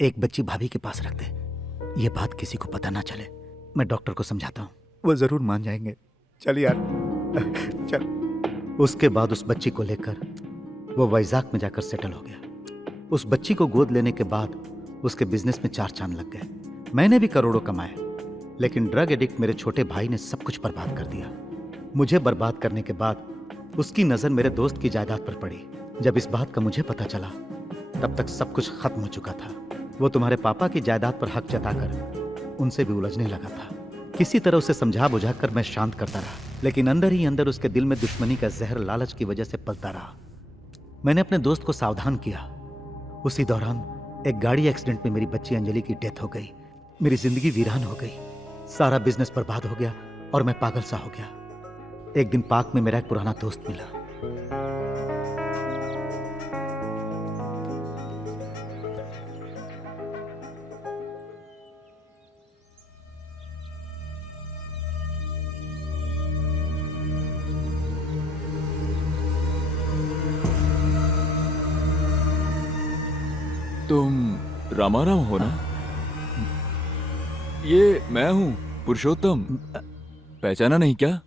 एक बच्ची भाभी के पास रख दे। ये बात किसी को पता ना चले। मैं डॉक्टर को समझाता हूँ, वो जरूर मान जाएंगे। चल यार, चल। उसके बाद उस बच्ची को लेकर वो वैजाग में जाकर सेटल हो गया। उस बच्ची को गोद लेने के बाद उसके बिजनेस में 4 चांद लग गए। मैंने भी करोड़ों कमाए, लेकिन ड्रग एडिक्ट मेरे छोटे भाई ने सब कुछ बर्बाद कर दिया। मुझे बर्बाद करने के बाद उसकी नजर मेरे दोस्त की जायदाद पर पड़ी। जब इस बात का मुझे पता चला, तब तक सब कुछ खत्म हो चुका था। वो तुम्हारे पापा की जायदाद पर हक जताकर उनसे भी उलझने लगा था। किसी तरह उसे समझा बुझाकर मैं शांत करता रहा, लेकिन अंदर ही अंदर उसके दिल में दुश्मनी का जहर लालच की वजह से पलता रहा। मैंने अपने दोस्त को सावधान किया। उसी दौरान एक गाड़ी एक्सीडेंट में मेरी बच्ची अंजलि की डेथ हो गई। मेरी जिंदगी वीरान हो गई। सारा बिजनेस बर्बाद हो गया और मैं पागल सा हो गया। एक दिन पार्क में मेरा एक पुराना दोस्त मिला। तुम रामाराम हो ना? ये मैं हूं, पुरुषोत्तम। पहचाना नहीं क्या?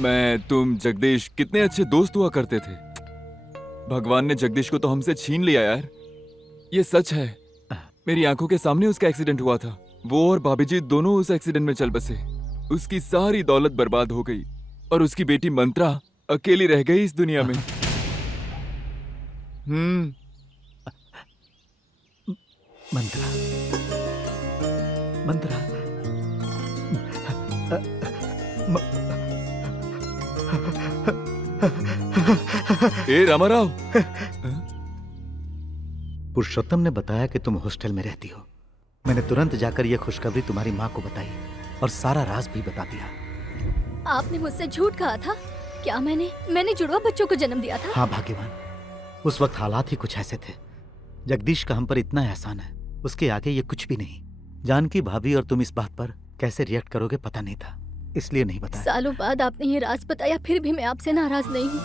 मैं, तुम, जगदीश कितने अच्छे दोस्त हुआ करते थे। भगवान ने जगदीश को तो हमसे छीन लिया यार। ये सच है। मेरी आंखों के सामने उसका एक्सीडेंट हुआ था। वो और भाभी जी दोनों उस एक्सीडेंट में चल बसे। उसकी सारी दौलत बर्बाद हो गई और उसकी बेटी मंत्रा अकेली रह गई इस दुनिया में। मंत्रा, मंत्रा, ए रामाराव, पुरुषोत्तम ने बताया कि तुम हॉस्टल में रहती हो। मैंने तुरंत जाकर यह खुशखबरी तुम्हारी माँ को बताई और सारा राज भी बता दिया। आपने मुझसे झूठ कहा था क्या? मैंने जुड़वा बच्चों को जन्म दिया था। हाँ भाग्यवान, उस वक्त हालात ही कुछ ऐसे थे। जगदीश का हम पर इतना एहसान है, उसके आगे ये कुछ भी नहीं। जानकी भाभी और तुम इस बात पर कैसे रिएक्ट करोगे पता नहीं था, इसलिए नहीं बताया। सालों बाद आपने ये राज बताया, फिर भी मैं आपसे नाराज नहीं हूँ।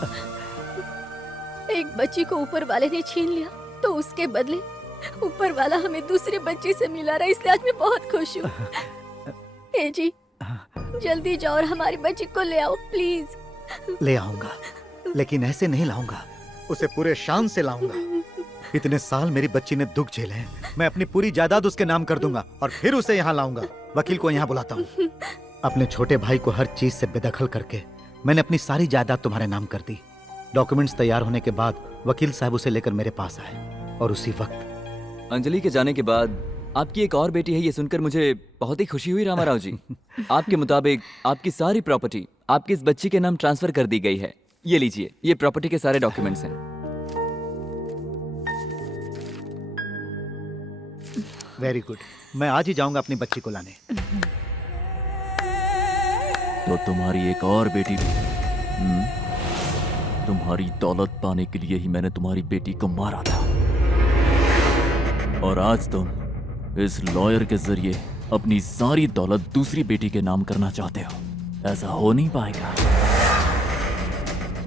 एक बच्ची को ऊपर वाले ने छीन लिया तो उसके बदले ऊपर वाला हमें दूसरे बच्चे से मिला रहा, इसलिए आज मैं बहुत खुश हूँ। ए जी, जल्दी जाओ और हमारी बच्ची को ले आओ प्लीज। ले आऊंगा, लेकिन ऐसे नहीं लाऊंगा, उसे पूरे शान से लाऊंगा। इतने साल मेरी बच्ची ने दुख झेले हैं, मैं अपनी पूरी जायदाद उसके नाम कर दूंगा और फिर उसे यहाँ लाऊंगा। वकील को यहाँ बुलाता हूँ। अपने छोटे भाई को हर चीज से बेदखल करके मैंने अपनी सारी जायदाद तुम्हारे नाम कर दी। डॉक्यूमेंट्स तैयार होने के बाद वकील साहब उसे लेकर मेरे पास आए और उसी वक्त अंजलि के जाने के बाद आपकी एक और बेटी है, ये सुनकर मुझे बहुत ही खुशी हुई रामाराव जी। आपके मुताबिक आपकी सारी प्रॉपर्टी आपकी इस बच्ची के नाम ट्रांसफर कर दी गई है। ये लीजिए, ये प्रॉपर्टी के सारे डॉक्यूमेंट्स हैं। वेरी गुड, मैं आज ही जाऊंगा अपनी बच्ची को लाने। तो तुम्हारी एक और बेटी भी। तुम्हारी दौलत पाने के लिए ही मैंने तुम्हारी बेटी को मारा था, और आज तुम इस लॉयर के जरिए अपनी सारी दौलत दूसरी बेटी के नाम करना चाहते हो। ऐसा हो नहीं पाएगा,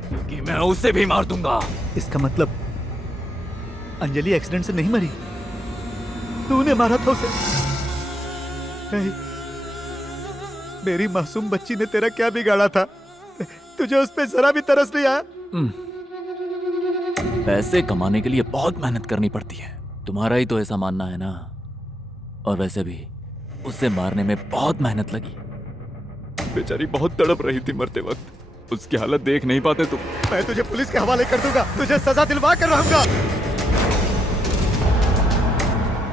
क्योंकि मैं उसे भी मार दूंगा। इसका मतलब अंजलि एक्सीडेंट से नहीं मरी, तूने मारा था उसे। नहीं, मेरी मासूम बच्ची ने तेरा क्या बिगाड़ा था? तुझे उस पे जरा भी तरस नहीं आया? पैसे कमाने के लिए बहुत मेहनत करनी पड़ती है, तुम्हारा ही तो ऐसा मानना है ना। और वैसे भी उसे मारने में बहुत मेहनत लगी। बेचारी बहुत तड़प रही थी मरते वक्त, उसकी हालत देख नहीं पाते तुम। मैं तुझे पुलिस के हवाले कर दूंगा, तुझे सजा दिलवा कर रहूंगा।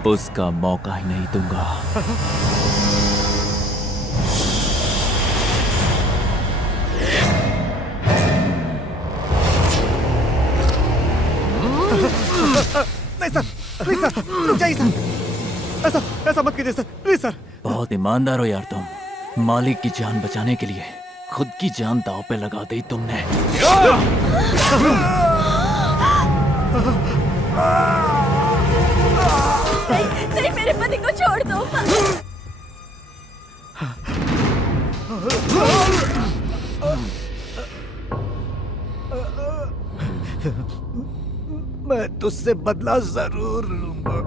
उसका मौका ही नहीं दूंगा। नहीं सर, प्लीज सर, रुक जाइए सर। ऐसा मत कीजिए सर, प्लीज सर। बहुत ईमानदार हो यार तुम। मालिक की जान बचाने के लिए खुद की जान दांव पे लगा दी तुमने। नहीं, मेरे पति को छोड़ दो। मैं तुझसे बदला जरूर लूंगा।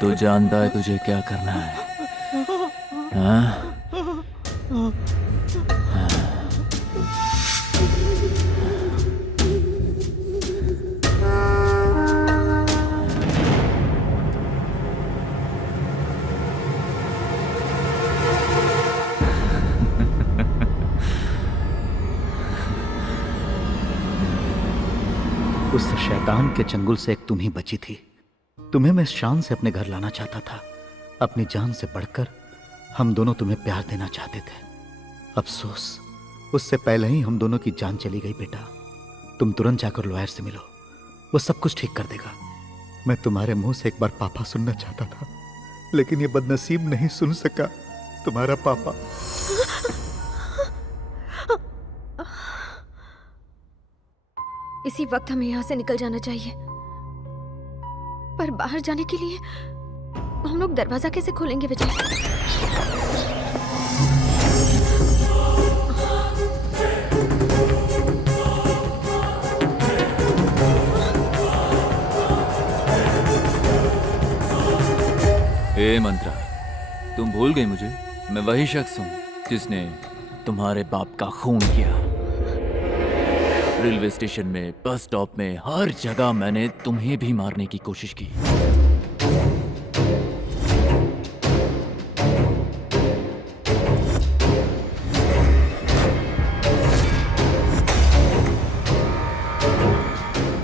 तू जानता है तुझे क्या करना है? हाँ? उस शैतान के चंगुल से एक तुम ही बची थी। तुम्हें मैं शान से अपने घर लाना चाहता था। अपनी जान से बढ़कर हम दोनों तुम्हें प्यार देना चाहते थे। अफसोस, उससे पहले ही हम दोनों की जान चली गई। बेटा, तुम तुरंत जाकर लॉयर से मिलो, वो सब कुछ ठीक कर देगा। मैं तुम्हारे मुंह से एक बार पापा सुनना चाहता था, लेकिन ये बदनसीब नहीं सुन सका। तुम्हारा पापा। इसी वक्त हमें यहाँ से निकल जाना चाहिए, पर बाहर जाने के लिए हम लोग दरवाजा कैसे खोलेंगे विजय? हे मंत्रा, तुम भूल गई मुझे? मैं वही शख्स हूँ जिसने तुम्हारे बाप का खून किया। रेलवे स्टेशन में, बस स्टॉप में, हर जगह मैंने तुम्हें भी मारने की कोशिश की।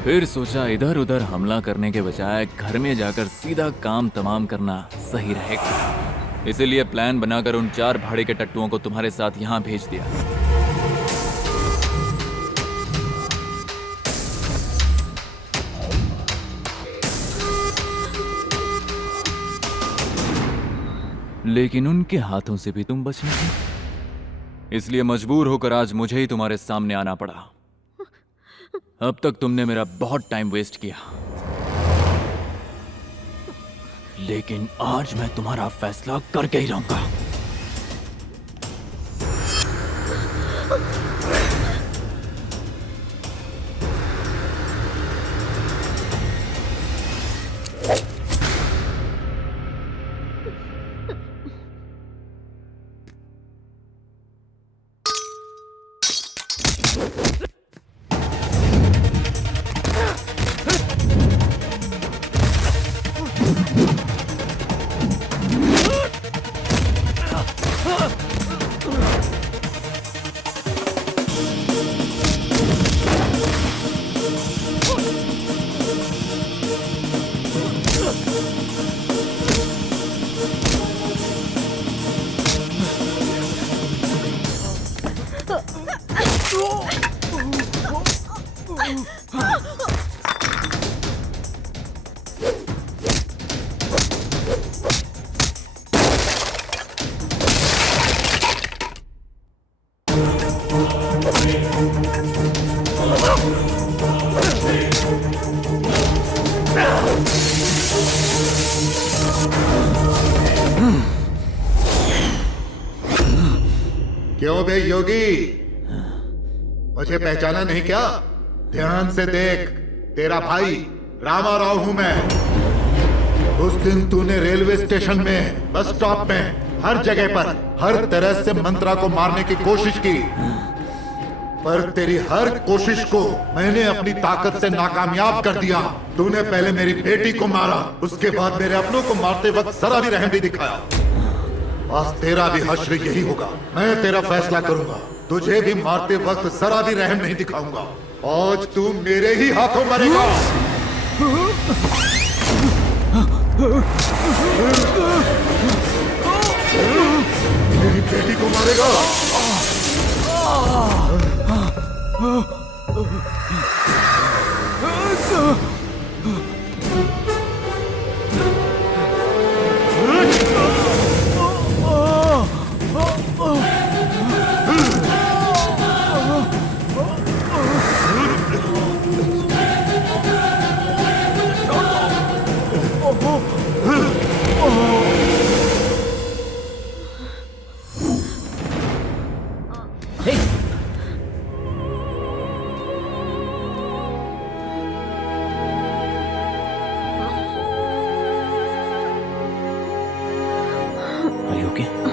फिर सोचा इधर उधर हमला करने के बजाय घर में जाकर सीधा काम तमाम करना सही रहेगा। इसीलिए प्लान बनाकर उन 4 भाड़े के टट्टुओं को तुम्हारे साथ यहाँ भेज दिया। लेकिन उनके हाथों से भी तुम बच नहीं, इसलिए मजबूर होकर आज मुझे ही तुम्हारे सामने आना पड़ा। अब तक तुमने मेरा बहुत टाइम वेस्ट किया, लेकिन आज मैं तुम्हारा फैसला करके ही रहूंगा। क्यों बे योगी, मुझे पहचाना नहीं क्या? ध्यान से देख, तेरा भाई रामा राव हूं मैं। उस दिन तूने रेलवे स्टेशन में, बस स्टॉप में, हर जगह पर हर तरह से मंत्रा को मारने की कोशिश की, पर तेरी हर कोशिश को मैंने अपनी ताकत से नाकामयाब कर दिया। तूने पहले मेरी बेटी को मारा, उसके बाद मेरे अपनों को मारते वक्त जरा भी रहम नहीं दिखाया। आज तेरा भी हश्र यही होगा। मैं तेरा फैसला करूंगा, तुझे भी मारते वक्त जरा भी रहम नहीं दिखाऊंगा। आज तू मेरे ही हाथों मरेगा। मेरी बेटी को मारेगा। Are you okay?